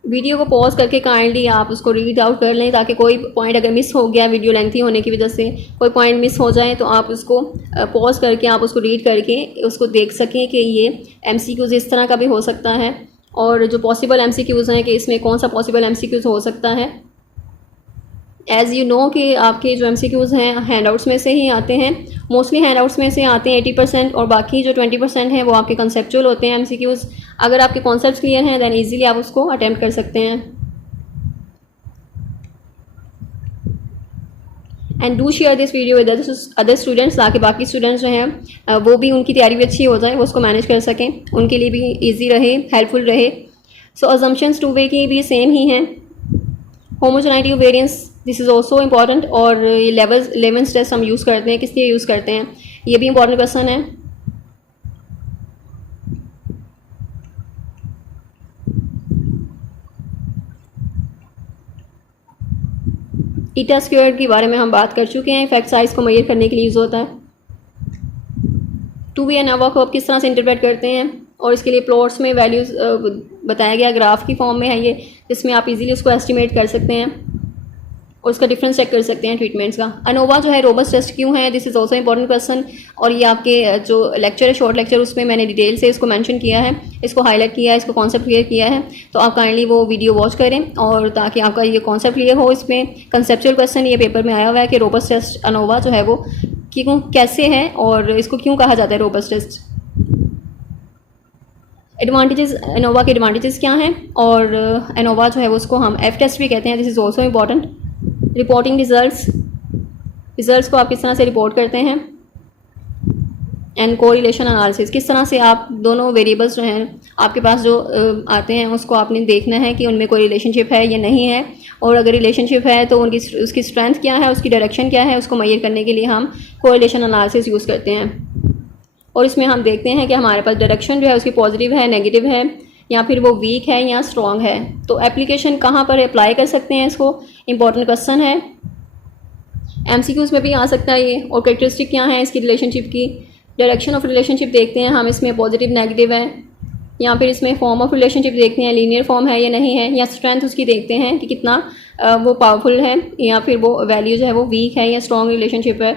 वीडियो को पॉज करके काइंडली आप उसको रीड आउट कर लें ताकि कोई पॉइंट अगर मिस हो गया, वीडियो लेंथी होने की वजह से कोई पॉइंट मिस हो जाए तो आप उसको पॉज करके आप उसको रीड करके उसको देख सकें कि ये एमसीक्यूज़ इस तरह का भी हो सकता है और जो पॉसिबल एमसीक्यूज़ हैं कि इसमें कौन सा पॉसिबल एमसीक्यूज़ हो सकता है। एज़ यू नो कि आपके जो एमसीक्यूज़ हैं हैंडआउट्स में से ही आते हैं, मोस्टली हैंडआउट्स में से आते हैं 80% और बाकी जो 20% हैं वो आपके कंसेप्चुअल होते हैं एमसीक्यूज़। अगर आपके कॉन्सेप्ट्स क्लियर हैं दैन ईजिली आप उसको अटैम्प्ट कर सकते हैं। And do share this video with other students ताकि बाकी स्टूडेंट्स जो हैं वो भी उनकी तैयारी भी अच्छी हो जाए, वो उसको मैनेज कर सकें, उनके लिए भी ईजी रहे, हेल्पफुल रहे। सो अजम्पशंस टू वे की भी सेम ही हैं। Homogeneity of variance this is also important और ये लेवेंस टेस्ट हम यूज़ करते हैं, किस लिए यूज़ करते हैं, ये भी इंपॉर्टेंट क्वेश्चन है। ईटा स्क्वायर्ड के बारे में हम बात कर चुके हैं, इफेक्ट साइज को मेजर करने के लिए यूज़ होता है। टू वे अनोवा को आप किस तरह से इंटरप्रेट करते हैं और इसके लिए प्लॉट्स में वैल्यूज़ बताया गया, ग्राफ की फॉर्म में है ये, जिसमें आप इजीली उसको एस्टिमेट कर सकते हैं और उसका डिफरेंस चेक कर सकते हैं ट्रीटमेंट्स का। अनोवा जो है रोबस्ट टेस्ट क्यों है, this is also important question और ये आपके जो लेक्चर है, शॉर्ट लेक्चर, उसमें मैंने डिटेल से इसको मेंशन किया है, इसको हाईलाइट किया है, इसको कॉन्सेप्ट क्लियर किया है। तो आप काइंडली वो वीडियो वॉच करें और ताकि आपका ये कॉन्सेप्ट क्लियर हो। इसमें कंसेप्चुअल क्वेश्चन ये पेपर में आया हुआ है कि रोबस्ट टेस्ट अनोवा जो है वो क्यों, कैसे है और इसको क्यों कहा जाता है रोबस्ट टेस्ट। एडवांटेजेस, अनोवा के एडवांटेजेस क्या हैं और अनोवा जो है वो उसको हम एफ टेस्ट भी कहते हैं, this is also important. Reporting results को आप किस तरह से रिपोर्ट करते हैं एंड कोरिलेशन एनालिसिस, किस तरह से आप दोनों वेरिएबल्स जो हैं आपके पास जो आते हैं उसको आपने देखना है कि उनमें कोई रिलेशनशिप है या नहीं है, और अगर रिलेशनशिप है तो उसकी स्ट्रेंथ क्या है, उसकी डायरेक्शन क्या है, उसको मेजर करने के लिए हम कोरिलेशन एनालिसिस यूज़ करते हैं। और इसमें हम देखते हैं कि हमारे पास डायरेक्शन जो है उसकी पॉजिटिव है, नेगेटिव है, या फिर वो वीक है या स्ट्रॉन्ग है। तो एप्लीकेशन कहाँ पर अप्लाई कर सकते हैं इसको, इंपॉर्टेंट क्वेश्चन है, एमसीक्यूज़ में भी आ सकता है ये। और कैरेक्टरिस्टिक क्या है इसकी रिलेशनशिप की, डायरेक्शन ऑफ रिलेशनशिप देखते हैं हम, इसमें पॉजिटिव नेगेटिव है, या फिर इसमें फॉर्म ऑफ रिलेशनशिप देखते हैं, लीनियर फॉर्म है या नहीं है, या स्ट्रेंथ उसकी देखते हैं कि कितना वो पावरफुल है या फिर वो वैल्यू जो है वो वीक है या स्ट्रॉन्ग रिलेशनशिप है।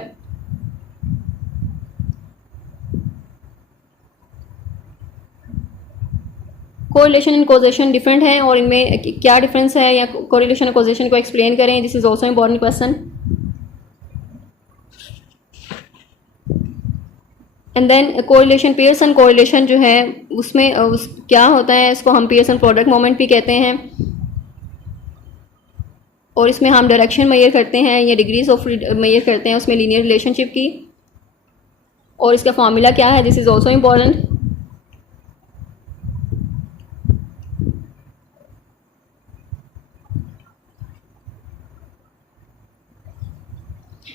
कोरिलेशन एंड कॉजेशन डिफरेंट है और इनमें क्या डिफरेंस है, या कोरिलेशन और कॉजेशन को एक्सप्लेन करें, this is also important question. And then correlation, Pearson correlation जो है उसमें क्या होता है, इसको हम पियर्सन प्रोडक्ट मोमेंट भी कहते हैं। और इसमें हम डायरेक्शन मेजर करते हैं या डिग्रीज ऑफ मेजर करते हैं उसमें लीनियर रिलेशनशिप की, और इसका फॉर्मूला क्या है, this is also important.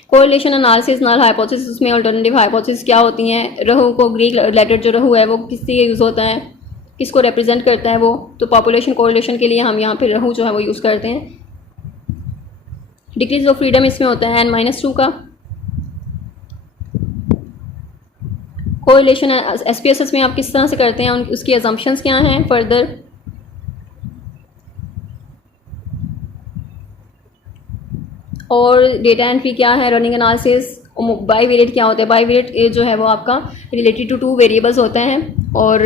Correlation analysis, null hypothesis, उसमें अल्टरनेटिव हाइपोथेसिस क्या होती हैं, रहू को, ग्रीक लेटर जो रहू है वो किस लिए यूज़ होता है, किसको रिप्रेजेंट करता है वो, तो पॉपुलेशन कोरिलेशन के लिए हम यहाँ पे रहू जो है वो यूज़ करते हैं। डिग्रीज ऑफ फ्रीडम इसमें होता है n-2 का। कोरिलेशन एसपीएसएस में आप किस तरह से करते हैं, उसकी असम्पशंस क्या हैं फर्दर। और डेटा एंट्री क्या है, रनिंग एनालिसिस, बाईवेरिएट क्या होता है, बाईवेरिएट जो है वो आपका रिलेटेड टू वेरिएबल्स होते हैं, और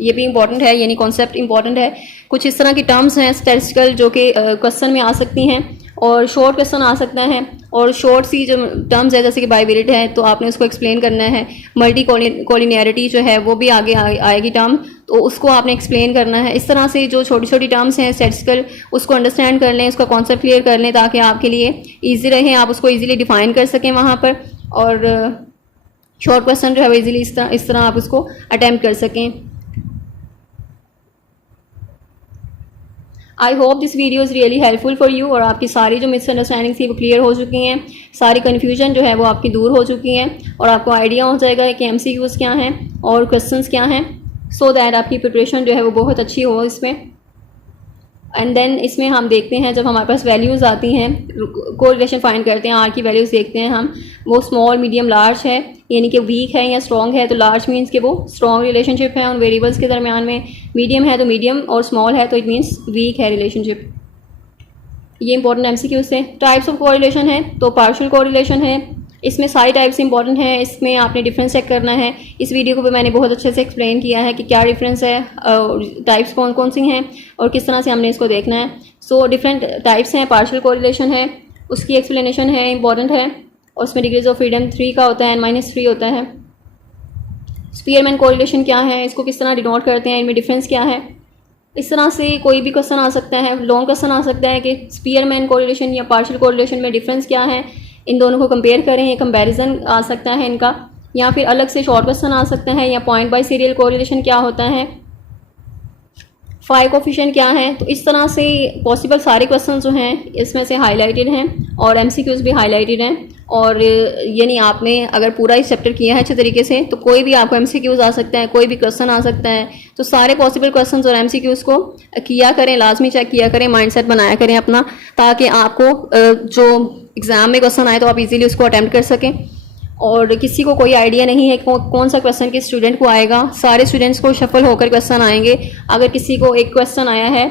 ये भी इंपॉर्टेंट है, यानी कॉन्सेप्ट इंपॉर्टेंट है। कुछ इस तरह की टर्म्स हैं स्टैटिस्टिकल जो कि क्वेश्चन में आ सकती हैं और शॉर्ट क्वेश्चन आ सकता है, और शॉर्ट सी जो टर्म्स है जैसे कि बाइवेरिएट है तो आपने उसको एक्सप्लेन करना है। मल्टी कोलिनियरिटी जो है वो भी आगे आएगी टर्म, तो उसको आपने एक्सप्लेन करना है। इस तरह से जो छोटी छोटी टर्म्स हैं स्टैटिस्टिकल, उसको अंडरस्टैंड कर लें, उसका कॉन्सेप्ट क्लियर कर लें ताकि आपके लिए ईजी रहे, आप उसको ईजिली डिफाइन कर सकें वहाँ पर, और शॉर्ट क्वेश्चन जो है वो ईजिली इस तरह आप उसको अटैम्प्ट कर सकें। I hope this video is really helpful for you, और आपकी सारी जो मिसअंडरस्टैंडिंग थी वो क्लियर हो चुकी हैं, सारी कन्फ्यूजन जो है वो आपकी दूर हो चुकी हैं, और आपको आइडिया हो जाएगा कि MCQs क्या हैं और क्वेश्चंस क्या हैं, सो दैट आपकी प्रिपरेशन जो है वो बहुत अच्छी हो इसमें। एंड देन इसमें हम देखते हैं जब हमारे पास वैल्यूज़ आती हैं, कोरिलेशन फाइंड करते हैं, आर की वैल्यूज़ देखते हैं हम, वो स्मॉल मीडियम लार्ज है यानी कि वीक है या स्ट्रॉन्ग है, तो लार्ज मीन्स कि वो स्ट्रॉन्ग रिलेशनशिप है उन वेरिएबल्स के दरमियान में, मीडियम है तो मीडियम, और स्मॉल है तो इट मीन्स वीक है रिलेशनशिप। ये इंपॉर्टेंट MCQ से। टाइप्स ऑफ कोरिलेशन है तो पार्शियल कोरिलेशन है, इसमें सारी टाइप्स इंपॉर्टेंट हैं, इसमें आपने डिफरेंस चेक करना है। इस वीडियो को भी मैंने बहुत अच्छे से एक्सप्लेन किया है कि क्या डिफरेंस है, टाइप्स कौन कौन सी हैं और किस तरह से हमने इसको देखना है। सो डिफरेंट टाइप्स हैं, पार्शियल कोरिलेशन है, उसकी एक्सप्लेनेशन है, इंपॉर्टेंट है, और उसमें डिग्रीज ऑफ फ्रीडम 3 का होता है, N-3 होता है। स्पीयरमैन कोरिलेशन क्या है, इसको किस तरह डिनोट करते हैं, इनमें डिफरेंस क्या है। इस तरह से कोई भी क्वेश्चन आ सकता है, लॉन्ग क्वेश्चन आ सकता है कि स्पीयरमैन कोरिलेशन या पार्शियल कोरिलेशन में डिफरेंस क्या है, इन दोनों को कंपेयर करें, ये कंपैरिजन आ सकता है इनका, या फिर अलग से शॉर्ट क्वेश्चन आ सकता है, या पॉइंट बाय सीरियल कोरिलेशन क्या होता है, फाइव कोफिशिएंट क्या है। तो इस तरह से पॉसिबल सारे क्वेश्चन जो हैं इसमें से हाईलाइटेड हैं, और MCQs भी हाईलाइटेड हैं, और यानी आपने अगर पूरा इस चैप्टर किया है अच्छे तरीके से तो कोई भी आपको MCQs आ सकता है, कोई भी क्वेश्चन आ सकता है। तो सारे पॉसिबल क्वेश्चंस और MCQs को किया करें, लाजमी चेक किया करें, माइंडसेट बनाया करें अपना, ताकि आपको जो एग्ज़ाम में क्वेश्चन आए तो आप इजीली उसको अटैम्प्ट कर सकें। और किसी को कोई आइडिया नहीं है कौन सा क्वेश्चन किस स्टूडेंट को आएगा, सारे स्टूडेंट्स को शफल होकर क्वेश्चन आएंगे। अगर किसी को एक क्वेश्चन आया है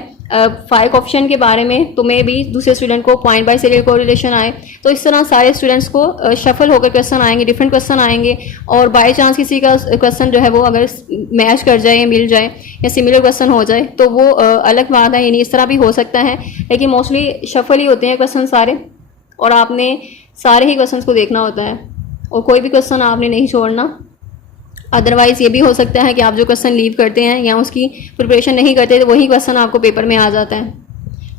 फाइव ऑप्शन के बारे में, तो मे भी दूसरे स्टूडेंट को पॉइंट बाय सीरियल कोरिलेशन आए, तो इस तरह सारे स्टूडेंट्स को शफल होकर क्वेश्चन आएंगे, डिफरेंट क्वेश्चन आएंगे। और बाय चांस किसी का क्वेश्चन जो है वो अगर मैच कर जाए, मिल जाए, या सिमिलर क्वेश्चन हो जाए तो वो अलग बात है, यानी इस तरह भी हो सकता है, लेकिन मोस्टली शफल ही होते हैं क्वेश्चन सारे, और आपने सारे ही क्वेश्चन को देखना होता है और कोई भी क्वेश्चन आपने नहीं छोड़ना। अदरवाइज़ ये भी हो सकता है कि आप जो क्वेश्चन लीव करते हैं या उसकी प्रिपरेशन नहीं करते तो वही क्वेश्चन आपको पेपर में आ जाता है।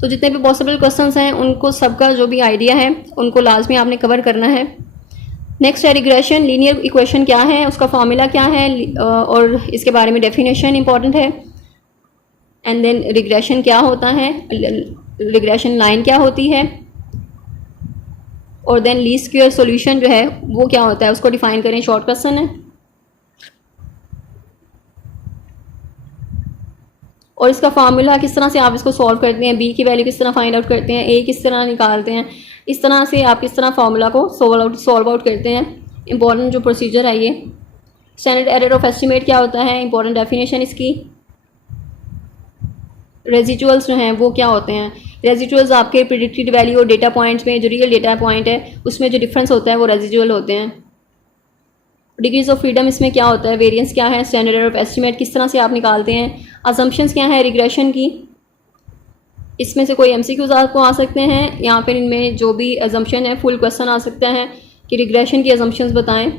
तो जितने भी पॉसिबल क्वेश्चंस हैं उनको सबका जो भी आइडिया है उनको लाजमी आपने कवर करना है। नेक्स्ट है रिग्रेशन। लीनियर इक्वेशन क्या है, उसका फॉर्मूला क्या है, और इसके बारे में डेफिनेशन इंपॉर्टेंट है। एंड देन रिग्रेशन क्या होता है, रिग्रेशन लाइन क्या होती है, और देन लीस्ट स्क्वायर सॉल्यूशन जो है वो क्या होता है उसको डिफाइन करें, शॉर्ट क्वेश्चन है। और इसका फार्मूला किस तरह से आप इसको सॉल्व करते हैं, बी की वैल्यू किस तरह फाइंड आउट करते हैं, ए किस तरह निकालते हैं, इस तरह से आप किस तरह फार्मूला को सॉल्व आउट करते हैं। इंपॉर्टेंट जो प्रोसीजर है ये। स्टैंडर्ड एरर ऑफ एस्टिमेट क्या होता है, इंपॉर्टेंट डेफिनेशन इसकी। रेजिडुअल्स जो हैं वो क्या होते हैं, रेजिडुअल्स आपके प्रिडिक्टेड वैल्यू और डेटा पॉइंट्स में जो रियल डेटा पॉइंट है उसमें जो डिफरेंस होता है वो रेजिडुअल होते हैं। डिग्रीज ऑफ फ्रीडम इसमें क्या होता है, वेरिएंस क्या है, स्टैंडर्ड एरर ऑफ एस्टिमेट किस तरह से आप निकालते हैं, असम्पशंस क्या है रिग्रेशन की। इसमें से कोई MCQs आपको आ सकते हैं, या फिर इनमें जो भी असम्पशन है फुल क्वेश्चन आ सकता है कि रिग्रेशन की असम्पशंस बताएं,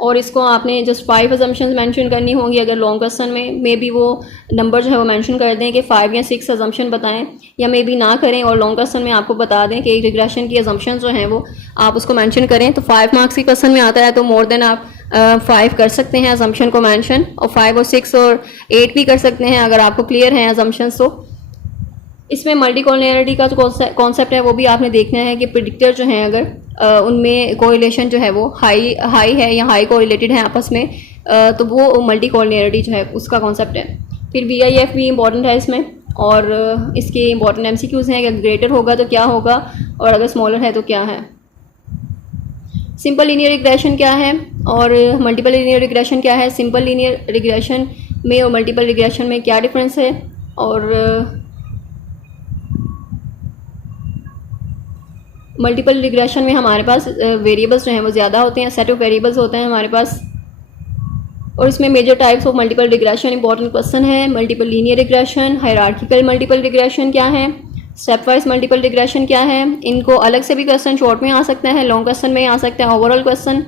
और इसको आपने जस्ट 5 असम्पशंस मेंशन करनी होंगी। अगर लॉन्ग क्वेश्चन में मे बी वो नंबर जो है वो मेंशन कर दें कि 5 या 6 असम्पशन बताएं, या मे बी ना करें और लॉन्ग क्वेश्चन में आपको बता दें कि रिग्रेशन की असम्पशंस जो हैं वो आप उसको मेंशन करें। तो 5 मार्क्स की क्वेश्चन में आता है तो मोर देन आप 5 कर सकते हैं असम्पशन को मेंशन, और 5 और 6 और 8 भी कर सकते हैं अगर आपको क्लियर हैं असम्पशंस। तो इसमें मल्टीकोलिनियरिटी का जो कॉन्सेप्ट है वो भी आपने देखना है कि प्रिडिक्टर जो हैं अगर उनमें कोरिलेशन जो है वो हाई है या हाई कोरिलेटेड है आपस में, तो वो मल्टीकोलिनियरिटी जो है उसका कॉन्सेप्ट है। फिर VIF भी इंपॉर्टेंट है इसमें, और इसके इंपॉर्टेंट MCQs हैं कि ग्रेटर होगा तो क्या होगा, और अगर स्मॉलर है तो क्या है। सिंपल लीनियर रिग्रेशन क्या है और मल्टीपल लीनियर रिग्रेशन क्या है, सिंपल लीनियर रिग्रेशन में और मल्टीपल रिग्रेशन में क्या डिफरेंस है, और मल्टीपल रिग्रेशन में हमारे पास वेरिएबल्स जो हैं वो ज़्यादा होते हैं, सेट ऑफ वेरिएबल्स होते हैं हमारे पास। और इसमें major types of multiple regression important question है। Multiple linear regression, hierarchical multiple regression क्या है, स्टेप वाइज मल्टीपल रिग्रेशन क्या है, इनको अलग से भी क्वेश्चन शॉर्ट में आ सकता है, लॉन्ग क्वेश्चन में आ सकता है, ओवरऑल क्वेश्चन।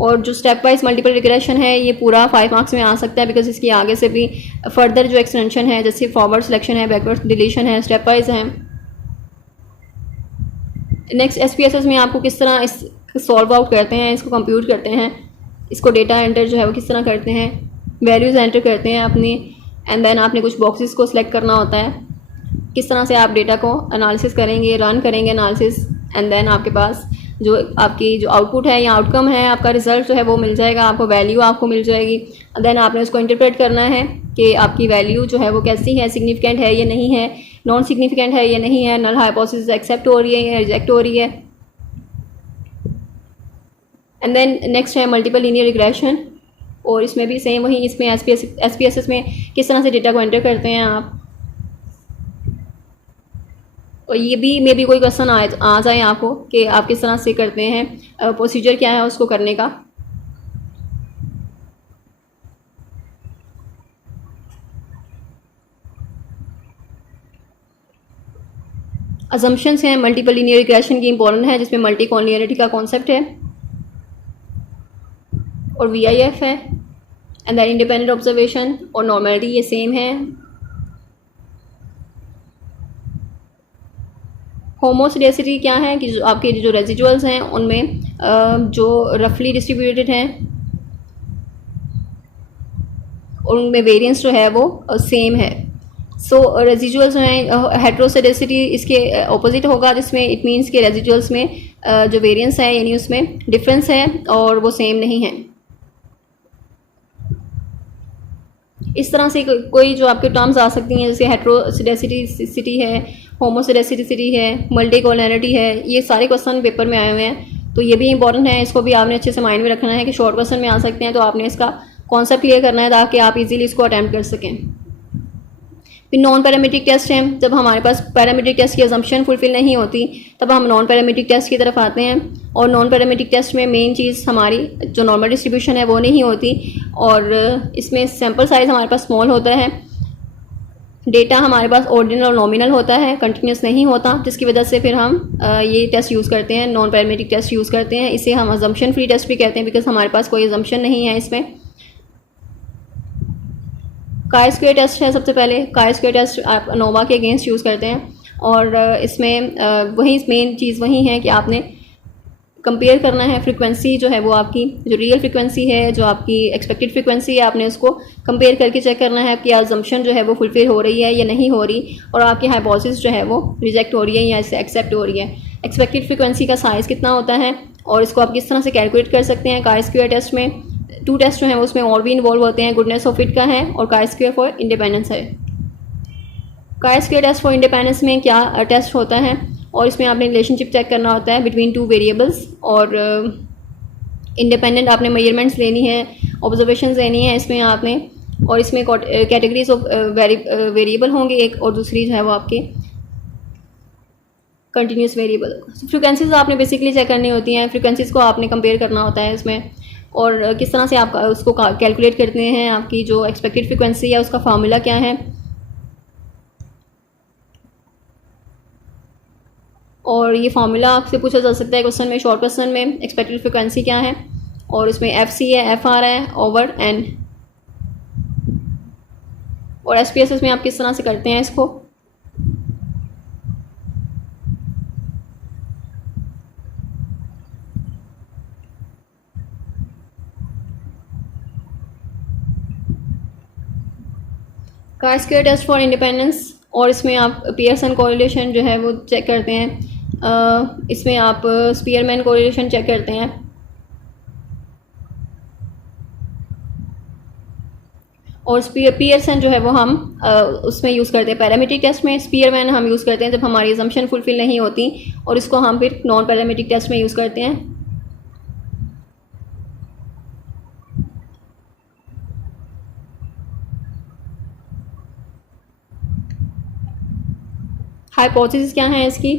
और जो स्टेप वाइज मल्टीपल रिग्रेशन है ये पूरा 5 मार्क्स में आ सकता है, बिकॉज इसकी आगे से भी फर्दर जो एक्सटेंशन है, जैसे फॉरवर्ड सिलेक्शन है, बैकवर्ड डिलीशन है, स्टेप वाइज है। नेक्स्ट SPSS में आपको किस तरह इस सॉल्व आउट करते हैं, इसको कंप्यूट करते हैं, इसको डेटा एंटर जो है वो किस तरह करते हैं, वैल्यूज़ एंटर करते हैं अपनी, एंड देन आपने कुछ बॉक्सेस को सिलेक्ट करना होता है, किस तरह से आप डेटा को एनालिसिस करेंगे, रन करेंगे एनालिसिस, एंड देन आपके पास जो आपकी जो आउटपुट है या आउटकम है, आपका रिजल्ट जो है वो मिल जाएगा, आपको वैल्यू आपको मिल जाएगी। देन आपने उसको इंटरप्रेट करना है कि आपकी वैल्यू जो है वो कैसी है, सिग्निफिकेंट है या नहीं है, नॉन सिग्निफिकेंट है या नहीं है, नल हाइपोथेसिस एक्सेप्ट हो रही है या रिजेक्ट हो रही है। एंड देन नेक्स्ट है मल्टीपल लीनियर रिग्रेशन, और इसमें भी सेम वही, इसमें SPSS में किस तरह से डेटा को एंटर करते हैं आप। और ये भी मे भी कोई क्वेश्चन आ जाए आपको कि आप किस तरह से करते हैं, प्रोसीजर क्या है उसको करने का। अजम्पशंस हैं मल्टीपल लीनियर रिग्रेशन की इंपॉर्टेंट है, जिसमें मल्टी कॉन्लिनियरिटी का कॉन्सेप्ट है, और VIF है, एंड देन इंडिपेंडेंट ऑब्जर्वेशन और नॉर्मेलिटी ये सेम है। होमोसिडेसिटी क्या है कि जो आपके जो रेजिजुअल्स हैं उनमें जो रफली डिस्ट्रीब्यूटेड हैं उनमें वेरिएंस जो है वो सेम है। सो रेजिजुअल्स जो हैं, हेट्रोसिडेसिटी इसके ऑपोजिट होगा, जिसमें इट मीन्स के रेजिजुअल्स में जो वेरिएंस है यानी उसमें डिफरेंस है और वो सेम नहीं है। इस तरह से कोई जो आपके टर्म्स आ सकती हैं, जैसे हेट्रोसिडेसिटी है, होमोसिडेसिटी है, मल्टी कॉलिनियरिटी है, ये सारे क्वेश्चन पेपर में आए हुए हैं, तो ये भी इंपॉर्टेंट है, इसको भी आपने अच्छे से माइंड में रखना है कि शॉर्ट क्वेश्चन में आ सकते हैं, तो आपने इसका कॉन्सेप्ट क्लियर करना है ताकि आप इजीली इसको अटैम्प्ट कर सकें। फिर नॉन पैरामीट्रिक टेस्ट है, जब हमारे पास पैरामीट्रिक टेस्ट की अजम्पशन फुलफिल नहीं होती तब हम नॉन पैरामीट्रिक टेस्ट की तरफ आते हैं, और नॉन पैरामीट्रिक टेस्ट में मेन चीज़ हमारी जो नॉर्मल डिस्ट्रीब्यूशन है वो नहीं होती, और इसमें सैम्पल साइज़ हमारे पास स्मॉल होता है, डेटा हमारे पास ऑर्डिनल और नॉमिनल होता है, कंटिन्यूस नहीं होता, जिसकी वजह से फिर हम ये टेस्ट यूज़ करते हैं, नॉन पैरामीट्रिक टेस्ट यूज़ करते हैं। इसे हम अजम्पशन फ्री टेस्ट भी कहते हैं, बिकॉज हमारे पास कोई अजम्पशन नहीं है इसमें। काई स्क्वायर टेस्ट है, सबसे पहले काई स्क्वायर टेस्ट आप अनोवा के अगेंस्ट यूज़ करते हैं, और इसमें वही मेन चीज़ वही है कि आपने कंपेयर करना है फ्रीक्वेंसी जो है वो आपकी जो रियल फ्रीक्वेंसी है, जो आपकी एक्सपेक्टेड फ्रीक्वेंसी है, आपने उसको कंपेयर करके चेक करना है कि अजम्पशन जो है वो फुलफिल हो रही है या नहीं हो रही, और आपकी हाइपोथेसिस जो है वो रिजेक्ट हो रही है या इससे एक्सेप्ट हो रही है। एक्सपेक्टेड फ्रीक्वेंसी का साइज़ कितना होता है और इसको आप किस तरह से कैलकुलेट कर सकते हैं। काई स्क्वायर टेस्ट में 2 टेस्ट जो हैं उसमें और भी इन्वॉल्व होते हैं, गुडनेस ऑफ फिट का है और काई स्क्वायर फॉर इंडिपेंडेंस है। Chi square test for independence में क्या टेस्ट होता है, और इसमें आपने रिलेशनशिप चेक करना होता है बिटवीन 2 वेरिएबल्स, और इंडिपेंडेंट आपने मेजरमेंट्स लेनी है, ऑब्जर्वेशंस लेनी है इसमें आपने, और इसमें कैटेगरीज ऑफ वेरिएबल होंगे एक, और दूसरी जो है वो आपकी कंटिन्यूस वेरिएबल। फ्रीक्वेंसीज आपने बेसिकली चेक करनी होती हैं, फ्रीक्वेंसीज को आपने कंपेयर करना होता है इसमें, और किस तरह से आप उसको कैलकुलेट करते हैं, आपकी जो एक्सपेक्टेड फ्रीक्वेंसी है उसका फार्मूला क्या है, और ये फार्मूला आपसे पूछा जा सकता है क्वेश्चन में, शॉर्ट क्वेश्चन में, एक्सपेक्टेड फ्रीक्वेंसी क्या है, और इसमें FC है, FR है, ओवर N, और SPSS में आप किस तरह से करते हैं इसको। Chi square test for independence, और इसमें आप पियर्सन कोरिलेशन जो है वो चेक करते हैं, इसमें आप स्पीयरमैन कोरिलेशन चेक करते हैं, और पियर्सन जो है वो हम उसमें यूज़ करते हैं पैरामीट्रिक टेस्ट में। स्पीयरमैन हम यूज़ करते हैं जब हमारी असम्पशन फुलफिल नहीं होती, और इसको हम फिर नॉन पैरामीट्रिक टेस्ट में यूज़ करते हैं। हाइपोथेसिस क्या है इसकी,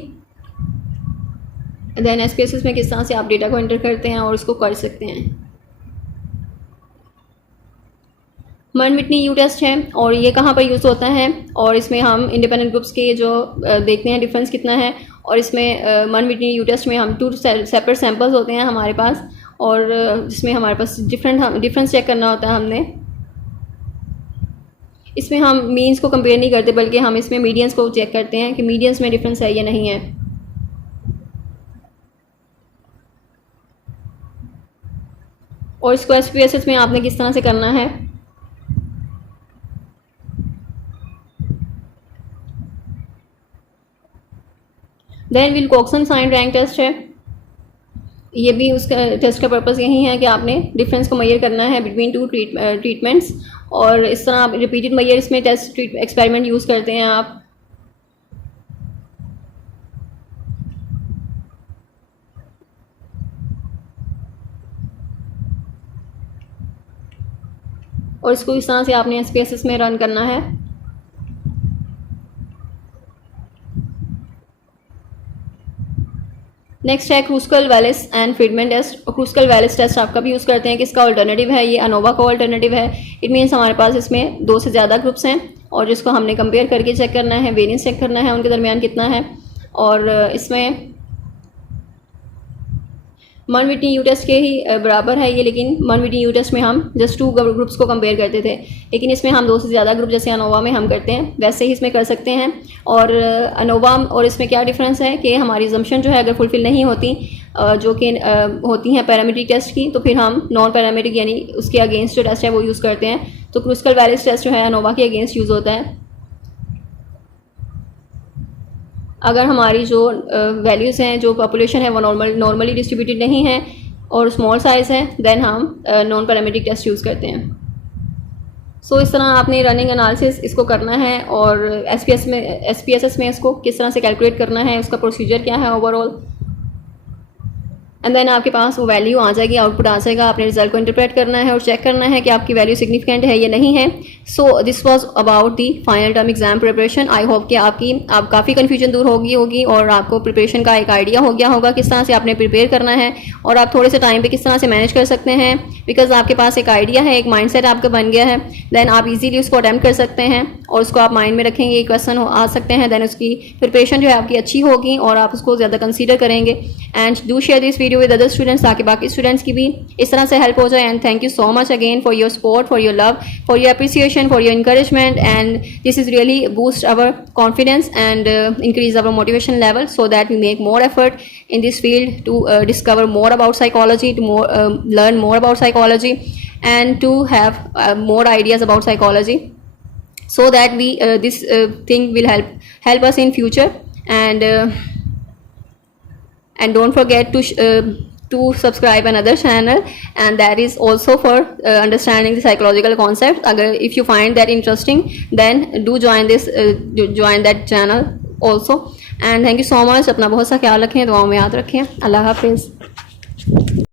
देन SPSS में किस तरह से आप डेटा को एंटर करते हैं और उसको कर सकते हैं। मन विटनी यू टेस्ट है और ये कहाँ पर यूज़ होता है, और इसमें हम इंडिपेंडेंट ग्रुप्स के जो देखते हैं डिफरेंस कितना है। और इसमें मन विटनी यू टेस्ट में हम 2 सेपरेट सैम्पल्स होते हैं हमारे पास, और जिसमें हमारे पास डिफरेंस चेक करना होता है हमने। इसमें हम मीन्स को कंपेयर नहीं करते, बल्कि हम इसमें मीडियंस को चेक करते हैं कि मीडियंस में डिफरेंस है या नहीं है। और इसको SPSS में आपने किस तरह से करना है। देन विल्कोक्सन साइन रैंक टेस्ट है, ये भी उसका टेस्ट का पर्पज़ यही है कि आपने डिफरेंस को मेजर करना है बिटवीन 2 ट्रीटमेंट्स। और इस तरह आप रिपीटेड मेजर इसमें टेस्ट एक्सपेरिमेंट यूज़ करते हैं आप। और इसको इस तरह से आपने SPSS में रन करना है। नेक्स्ट है Kruskal Wallis and Friedman test. Kruskal Wallis test आप कब यूज़ करते हैं, किसका अल्टरनेटिव है, ये अनोवा का अल्टरनेटिव है। इट मीन्स हमारे पास इसमें 2 से ज़्यादा ग्रुप्स हैं और जिसको हमने कंपेयर करके चेक करना है, वेरिएंस चेक करना है उनके दरमियान कितना है। और इसमें मन विटनी यू टेस्ट के ही बराबर है ये, लेकिन मन विटनी यू टेस्ट में हम जस्ट 2 ग्रुप्स को कंपेयर करते थे, लेकिन इसमें हम 2 से ज़्यादा ग्रुप जैसे अनोवा में हम करते हैं वैसे ही इसमें कर सकते हैं। और अनोवा और इसमें क्या डिफरेंस है कि हमारी जम्पशन जो है अगर फुलफिल नहीं होती, जो कि होती हैं पैरामीट्रिक टेस्ट की, तो फिर हम नॉन पैरामीट्रिक यानी उसके अगेंस्ट जो टेस्ट है वो यूज़ करते हैं। तो क्रूस्कल वैलिस टेस्ट जो है अनोवा के अगेंस्ट यूज़ होता है। अगर हमारी जो वैल्यूज़ हैं, जो पॉपुलेशन है वो नॉर्मली डिस्ट्रीब्यूटेड नहीं है और स्मॉल साइज़ है, देन हम नॉन पैरामीट्रिक टेस्ट यूज़ करते हैं। सो इस तरह आपने रनिंग एनालिसिस इसको करना है और SPSS में इसको किस तरह से कैलकुलेट करना है, उसका प्रोसीजर क्या है ओवरऑल। एंड देन आपके पास वो वैल्यू आ जाएगी, आउटपुट आ जाएगा। आपने रिजल्ट को इंटरप्रेट करना है और चेक करना है कि आपकी वैल्यू सिग्निफिकेंट है या नहीं है। So this was about the final term exam preparation. I hope कि आप काफ़ी कन्फ्यूजन दूर होगी और आपको प्रिपरेशन का एक आइडिया हो गया होगा किस तरह से आपने प्रिपेयर करना है और आप थोड़े से टाइम पे किस तरह से मैनेज कर सकते हैं, बिकॉज आपके पास एक आइडिया है, एक माइंडसेट आपका बन गया है। देन आप इजीली उसको अटेम्प्ट कर सकते हैं और उसको आप माइंड में रखेंगे, क्वेश्चन आ सकते हैं, देन उसकी प्रिपरेशन जो है आपकी अच्छी होगी और आप उसको ज़्यादा कंसीडर करेंगे। And do share this video with other students ताकि बाकी स्टूडेंट्स की भी इस तरह से हेल्प हो जाए। And thank you so much again for your support, for your love, for your appreciation, for your encouragement, and this is really boost our confidence and increase our motivation level so that we make more effort in this field to discover more about psychology, to learn more about psychology and to have more ideas about psychology so that we this thing will help us in future. And don't forget to subscribe another channel, and that is also for understanding the psychological concepts. Agar if you find that interesting, then do join that channel also. And thank you so much. अपना बहुत सा ख्याल रखें, दुआओं में याद रखें। अल्लाह हाफिज़।